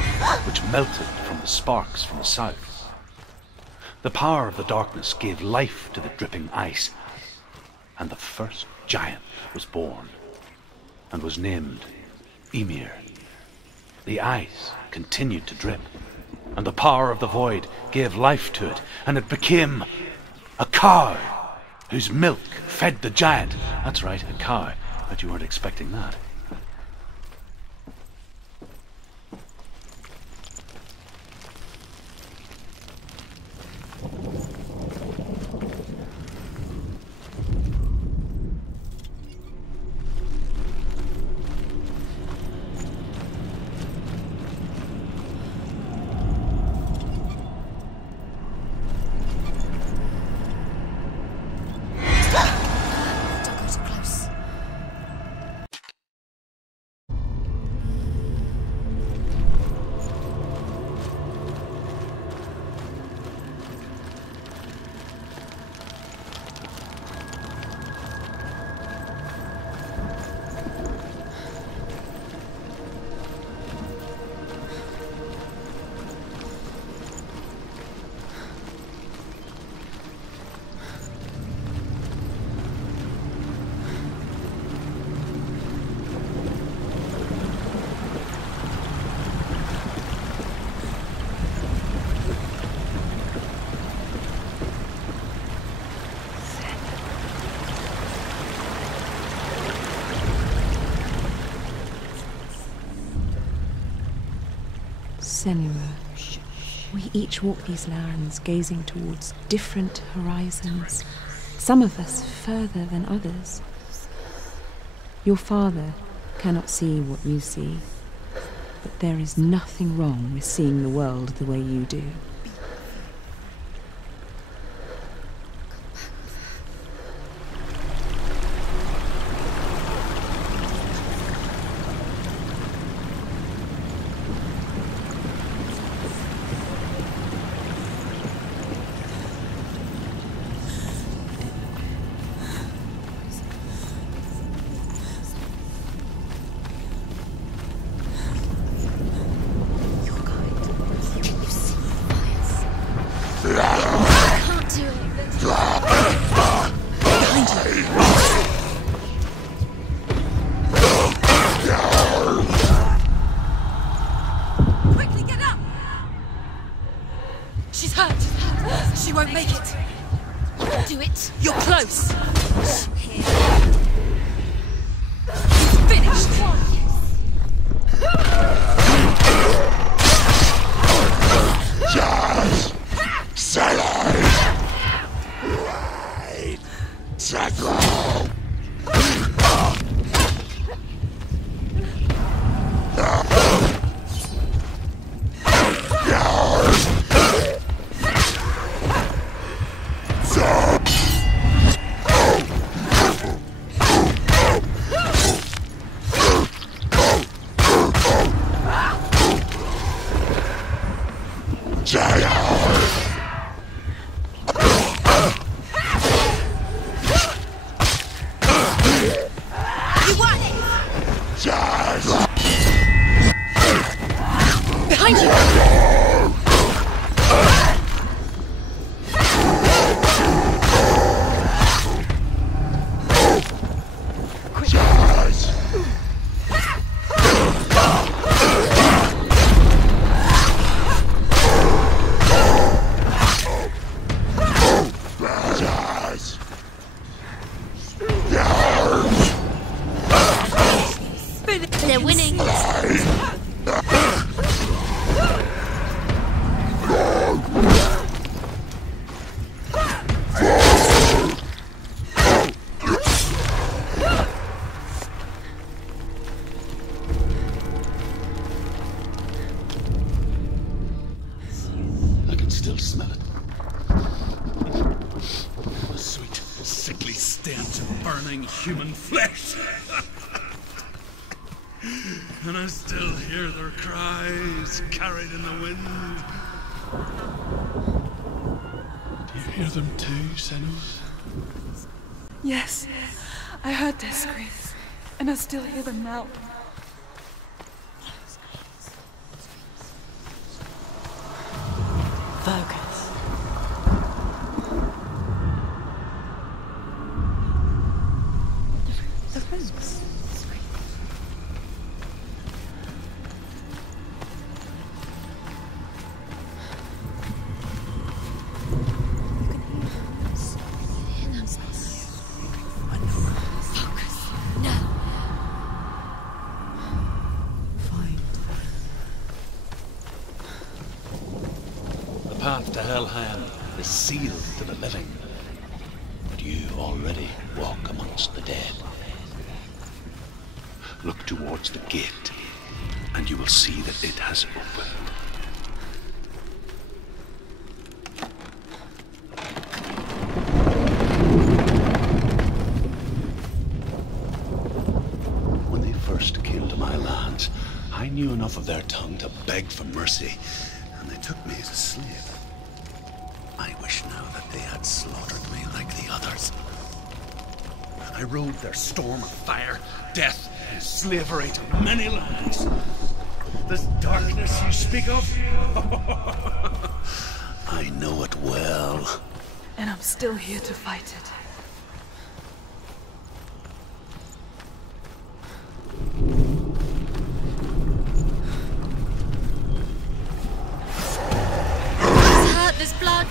which melted from the sparks from the south. The power of the darkness gave life to the dripping ice, and the first giant was born, and was named Ymir. The ice continued to drip, and the power of the void gave life to it, and it became a cow whose milk fed the giant. That's right, a cow. Bet you weren't expecting that. Senua, we each walk these lands gazing towards different horizons, some of us further than others. Your father cannot see what you see, but there is nothing wrong with seeing the world the way you do. They're winning. I can still smell it. The sweet, sickly stench of burning human flesh. And I still hear their cries carried in the wind. hear them too, Senua? Yes, I heard their screams, and I still hear them now. Focus. The roots. The path to Hellham is sealed to the living, but you already walk amongst the dead. Look towards the gate, and you will see that it has opened. When they first came to my lands, I knew enough of their tongue to beg for mercy, and they took me as a slave. I wish now that they had slaughtered me like the others. I rode their storm of fire, death, and slavery to many lands. This darkness you speak of? I know it well. And I'm still here to fight it. It's hurt, there's blood.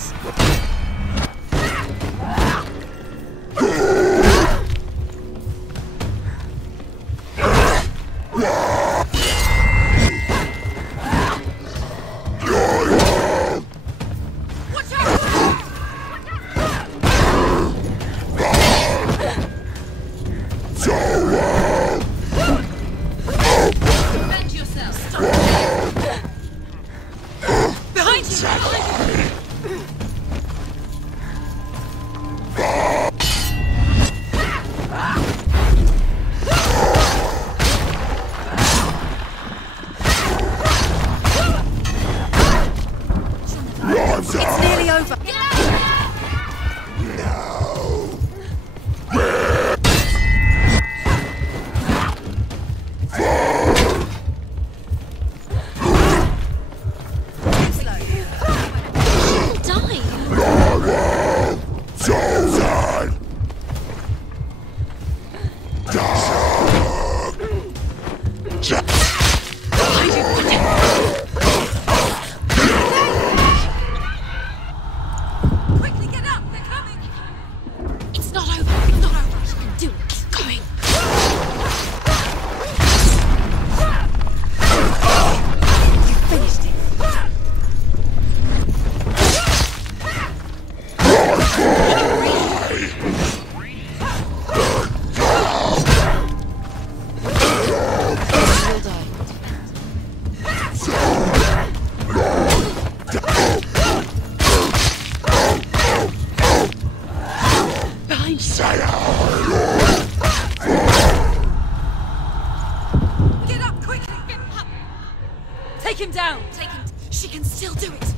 Take him down! Take him. She can still do it.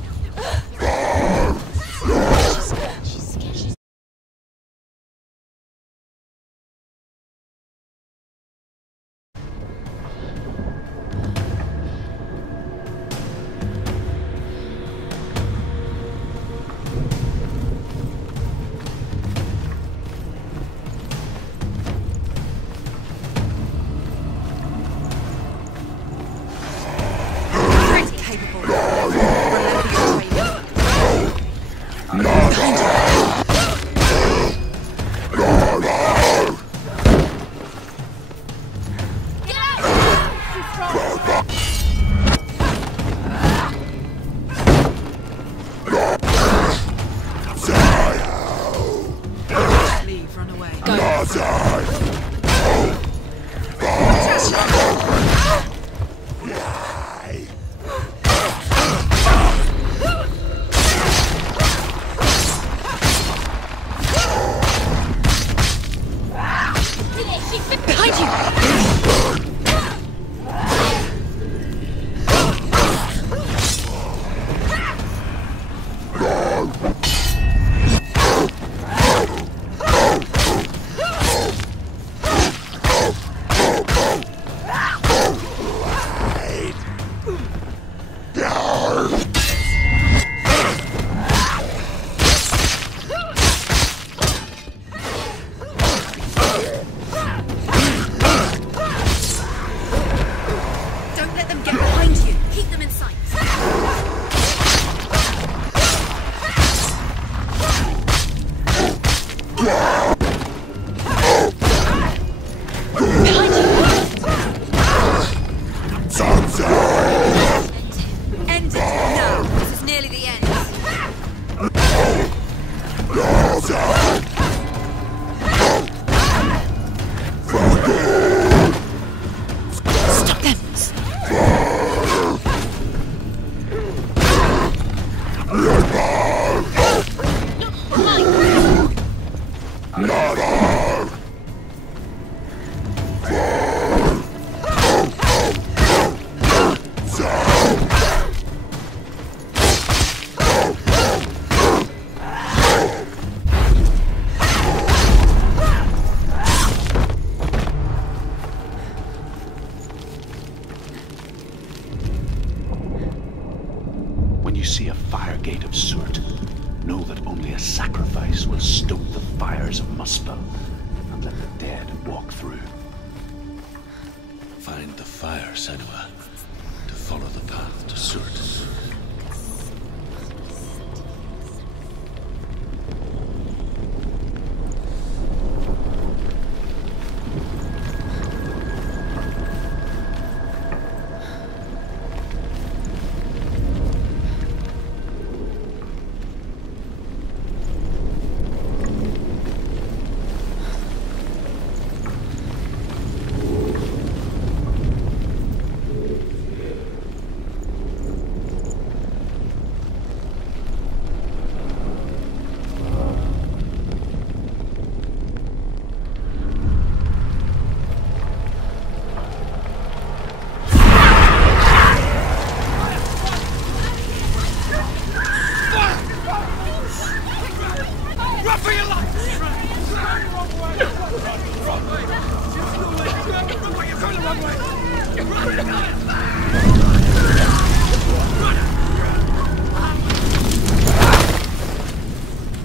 She's scared. know that only a sacrifice will stoke the fires of Muspel and let the dead walk through. Find the fire, Senua, to follow the path to Surt.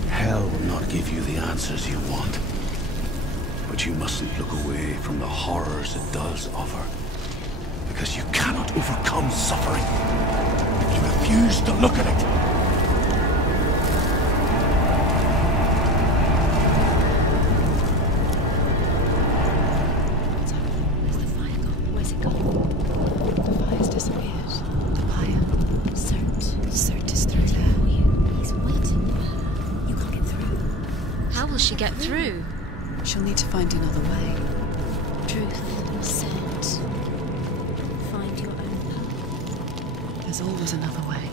Hell will not give you the answers you want. But you mustn't look away from the horrors it does offer. Because you cannot overcome suffering if you refuse to look at it. Get through. She'll need to find another way. Truth, scent. Find your own path. There's always another way.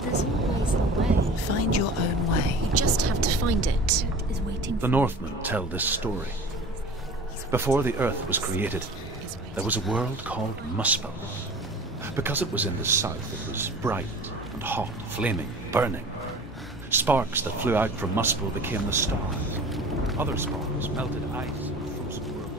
There's always a way. Find your own way. You just have to find it. Is waiting. The Northmen tell this story. Before the Earth was created, there was a world called Muspel. Because it was in the south, it was bright and hot, flaming, burning. Sparks that flew out from Muspel became the stars. Other sparks melted ice in the frozen world.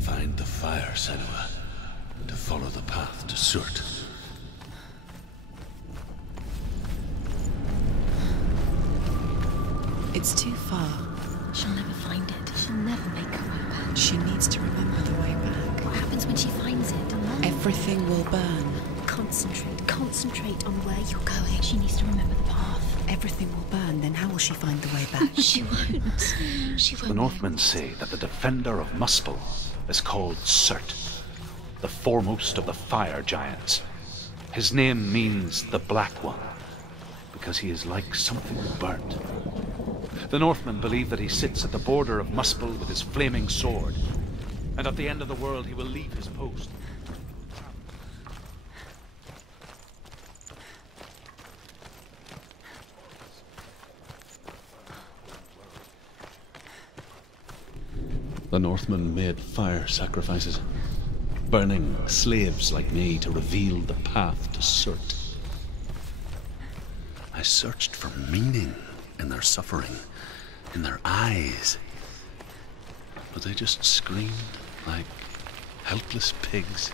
Find the fire, Senua, to follow the path to Surt. It's too far. She'll never find it. She'll never make her way back. She needs to remember the way back. What happens when she finds it? Everything will burn. Concentrate. Concentrate on where you're going. She needs to remember the path. Everything will burn, then how will she find the way back? She won't. She won't. The Northmen say that the defender of Muspel is called Surt, the foremost of the fire giants. His name means the Black One, because he is like something burnt. The Northmen believe that he sits at the border of Muspel with his flaming sword, and at the end of the world he will leave his post. The Northmen made fire sacrifices, burning slaves like me to reveal the path to Surt. I searched for meaning in their suffering, in their eyes, but they just screamed like helpless pigs.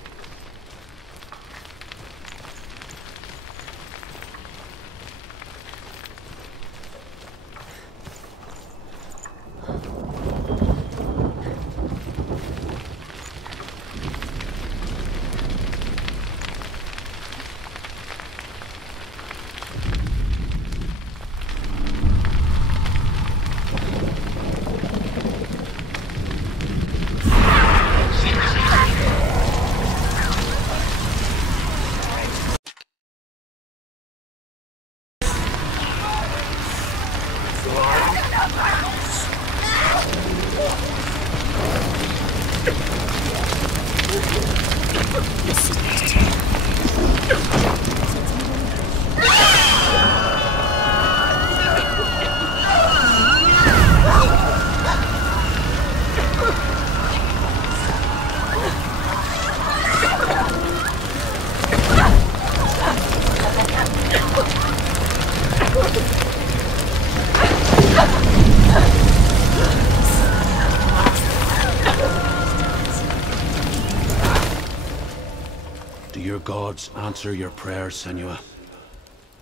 your gods answer your prayers, Senua?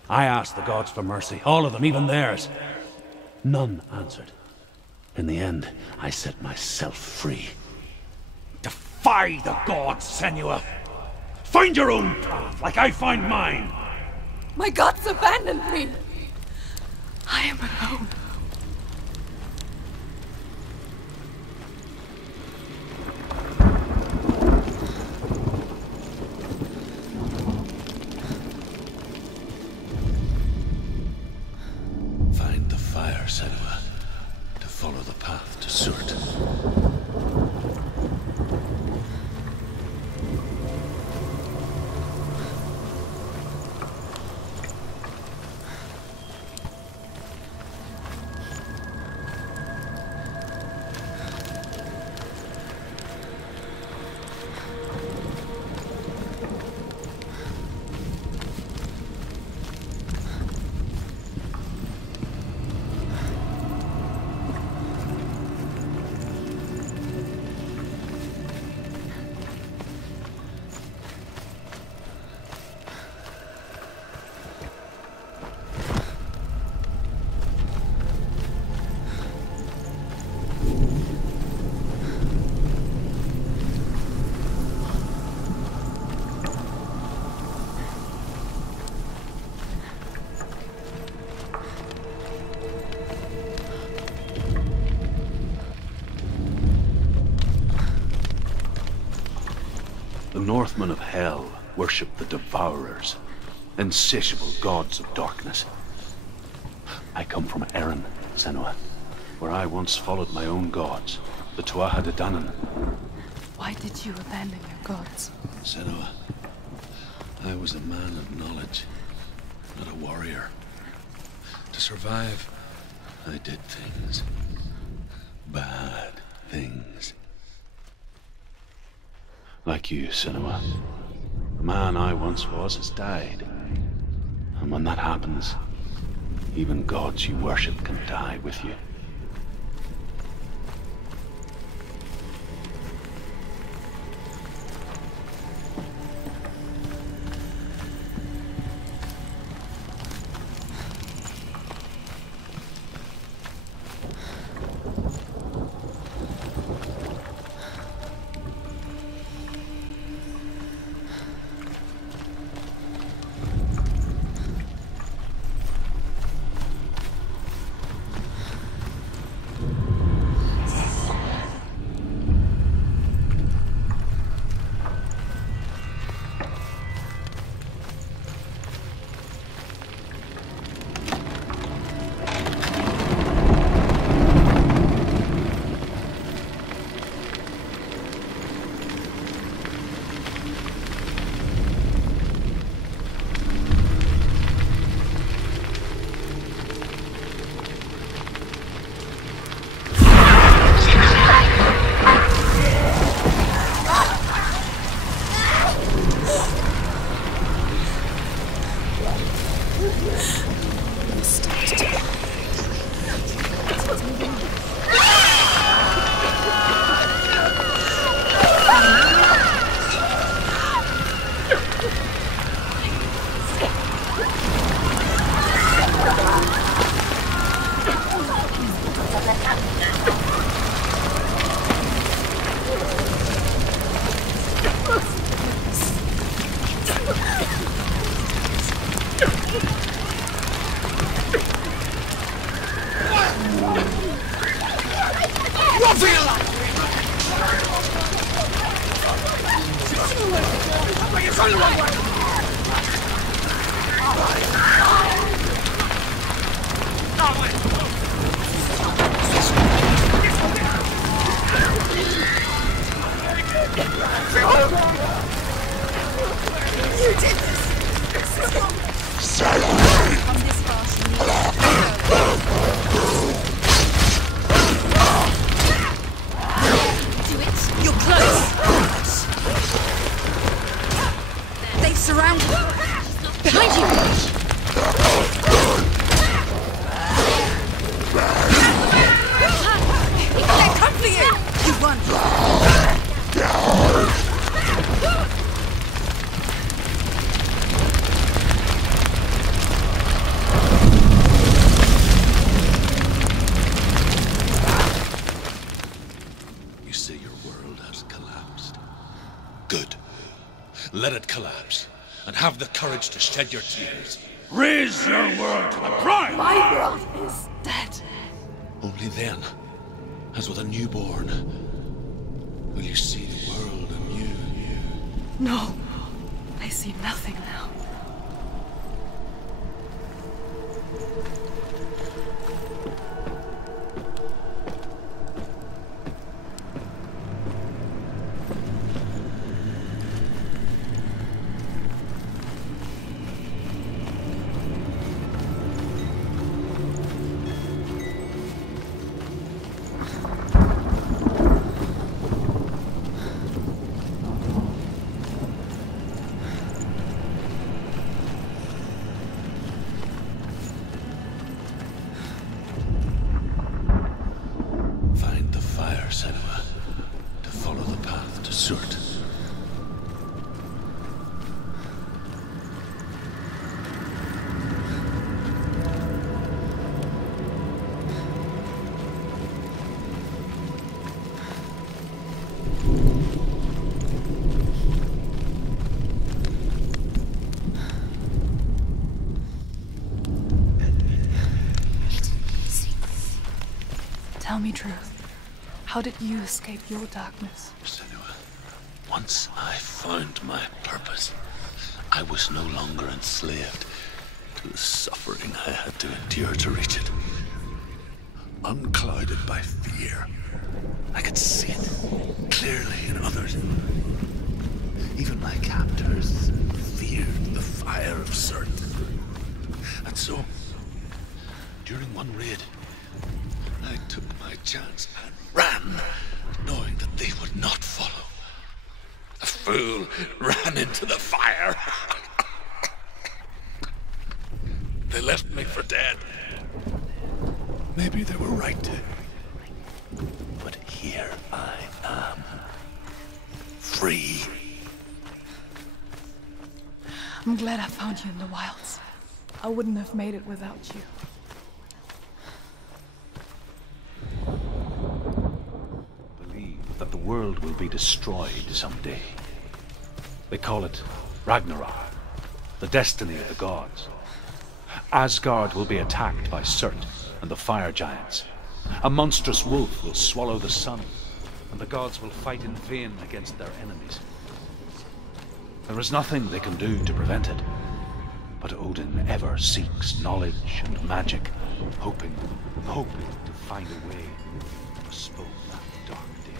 I asked the gods for mercy, all of them, even theirs. None answered. In the end, I set myself free. Defy the gods, Senua! Find your own path, like I find mine! My gods abandoned me! I am alone. Find the fire, Senua, to follow the path to Surt. The Northmen of Hell worship the Devourers, insatiable gods of darkness. I come from Erin, Senua, where I once followed my own gods, the Tuatha De Danann. Why did you abandon your gods? Senua, I was a man of knowledge, not a warrior. To survive, I did things. Bad things. Like you, Senua. The man I once was has died. And when that happens, even gods you worship can die with you. say your world has collapsed. Good. Let it collapse, and have the courage to shed your tears. Raise your world to the prime! My world is dead. Only then, as with a newborn, will you see the world anew. No, I see nothing now. Find the fire, Senua, to follow the path to Surt. Tell me truth. How did you escape your darkness? Senua, once I found my purpose, I was no longer enslaved to the suffering I had to endure to reach it. Unclouded by fear, I could see it clearly in others. Even my captors feared the fire of Surt. And so, during one raid, I took my chance and ran, knowing that they would not follow. A fool ran into the fire. They left me for dead. Maybe they were right to. But here I am. Free. I'm glad I found you in the wilds. I wouldn't have made it without you. That the world will be destroyed someday. They call it Ragnarok, the destiny of the gods. Asgard will be attacked by Surt and the fire giants. A monstrous wolf will swallow the sun, and the gods will fight in vain against their enemies. There is nothing they can do to prevent it, but Odin ever seeks knowledge and magic, hoping to find a way to postpone that dark day.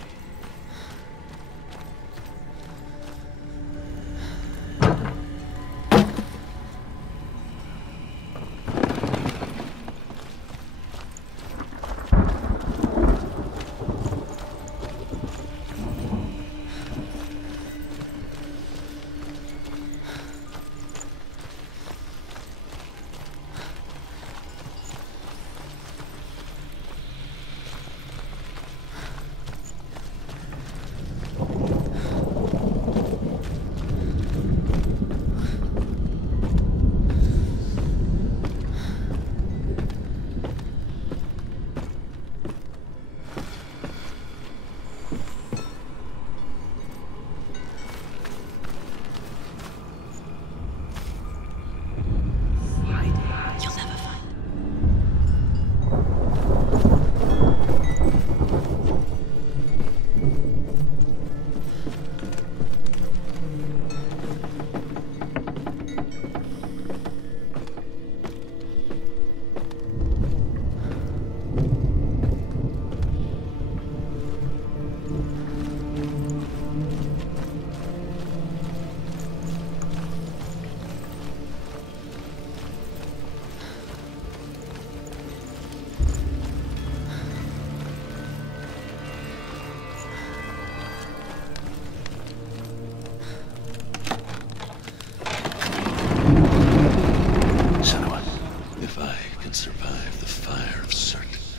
Survive the fire of Surt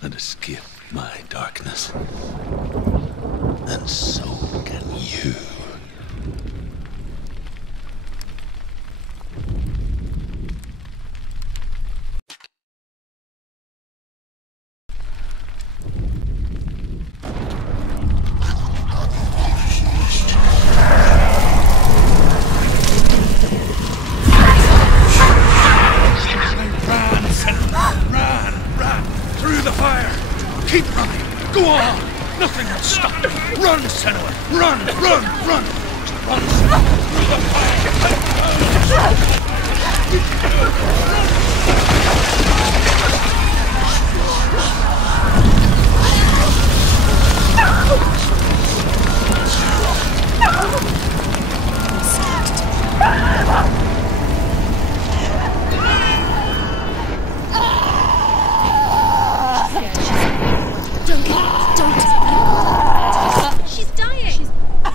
and escape my darkness. And so can you. Nothing will stop you. Run, Senua! Run, run, run! Run, Senua! Through the She's dying!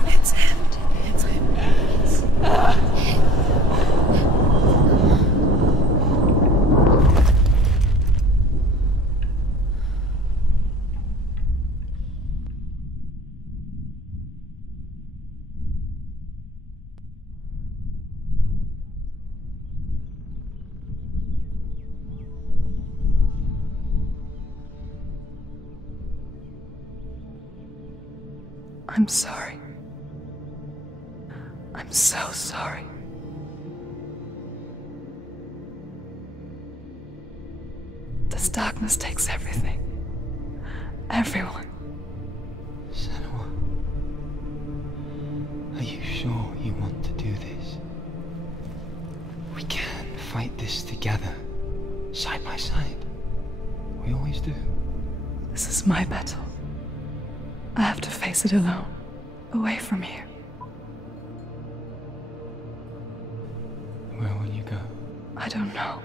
It's him. It's him. I'm sorry. I'm so sorry. This darkness takes everything. Everyone. Senua, are you sure you want to do this? We can fight this together, side by side. We always do. This is my battle. I have to face it alone, away from you. Where will you go? I don't know.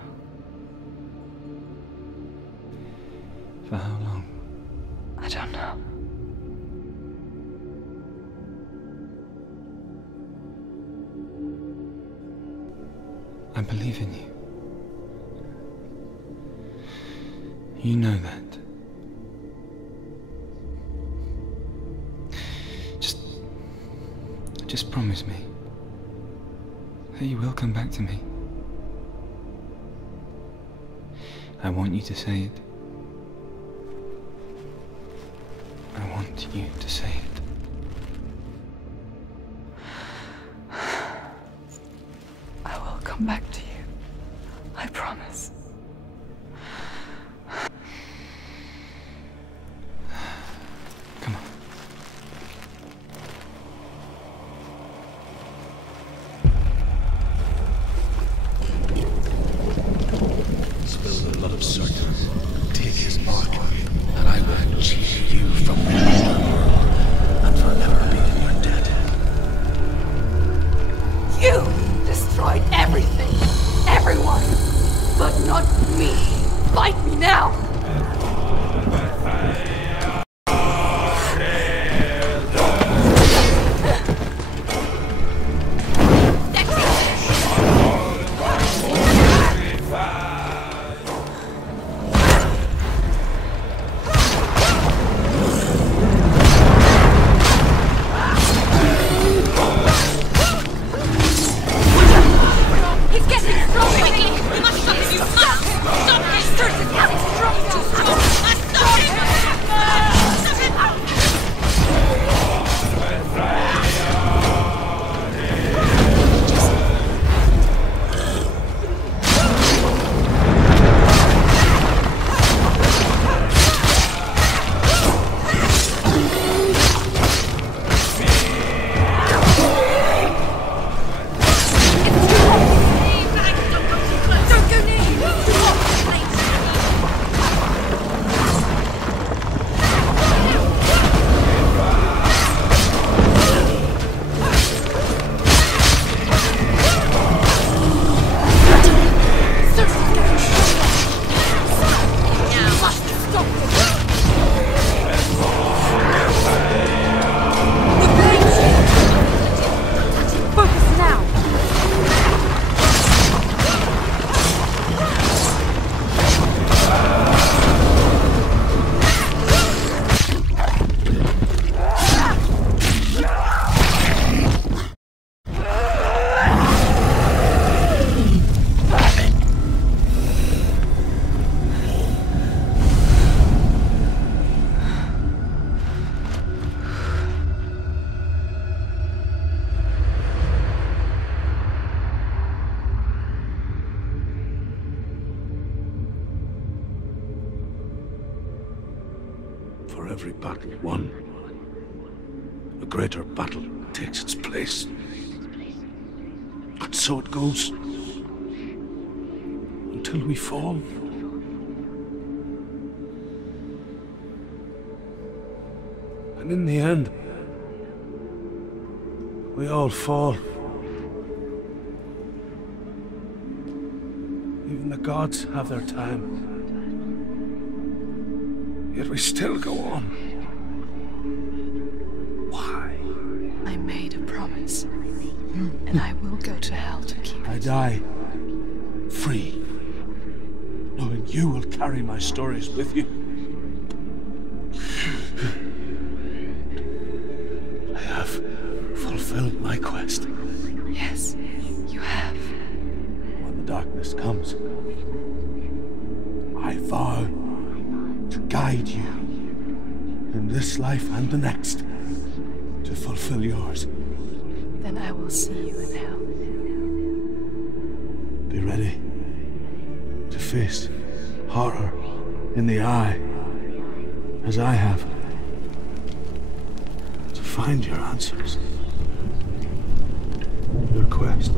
For how long? I don't know. I believe in you. You know that. Just promise me that you will come back to me. I want you to say it. I want you to say it. I will come back to you. I promise. Come on. Spill the blood of Surt. Take his mark, and I will cheat you from the underworld and forever be in your debt. You destroyed everything, everyone, but not me. Fight me now! For every battle won, a greater battle takes its place. And so it goes. Until we fall. And in the end, we all fall. Even the gods have their time. Yet we still go on. Why? I made a promise. And I will go to hell to keep it. I die free, knowing you will carry my stories with you. I have fulfilled my quest. Yes, you have. When the darkness comes, I vow to guide you in this life and the next to fulfill yours. Then I will see you in hell. Be ready to face horror in the eye, as I have. To find your answers. Your quest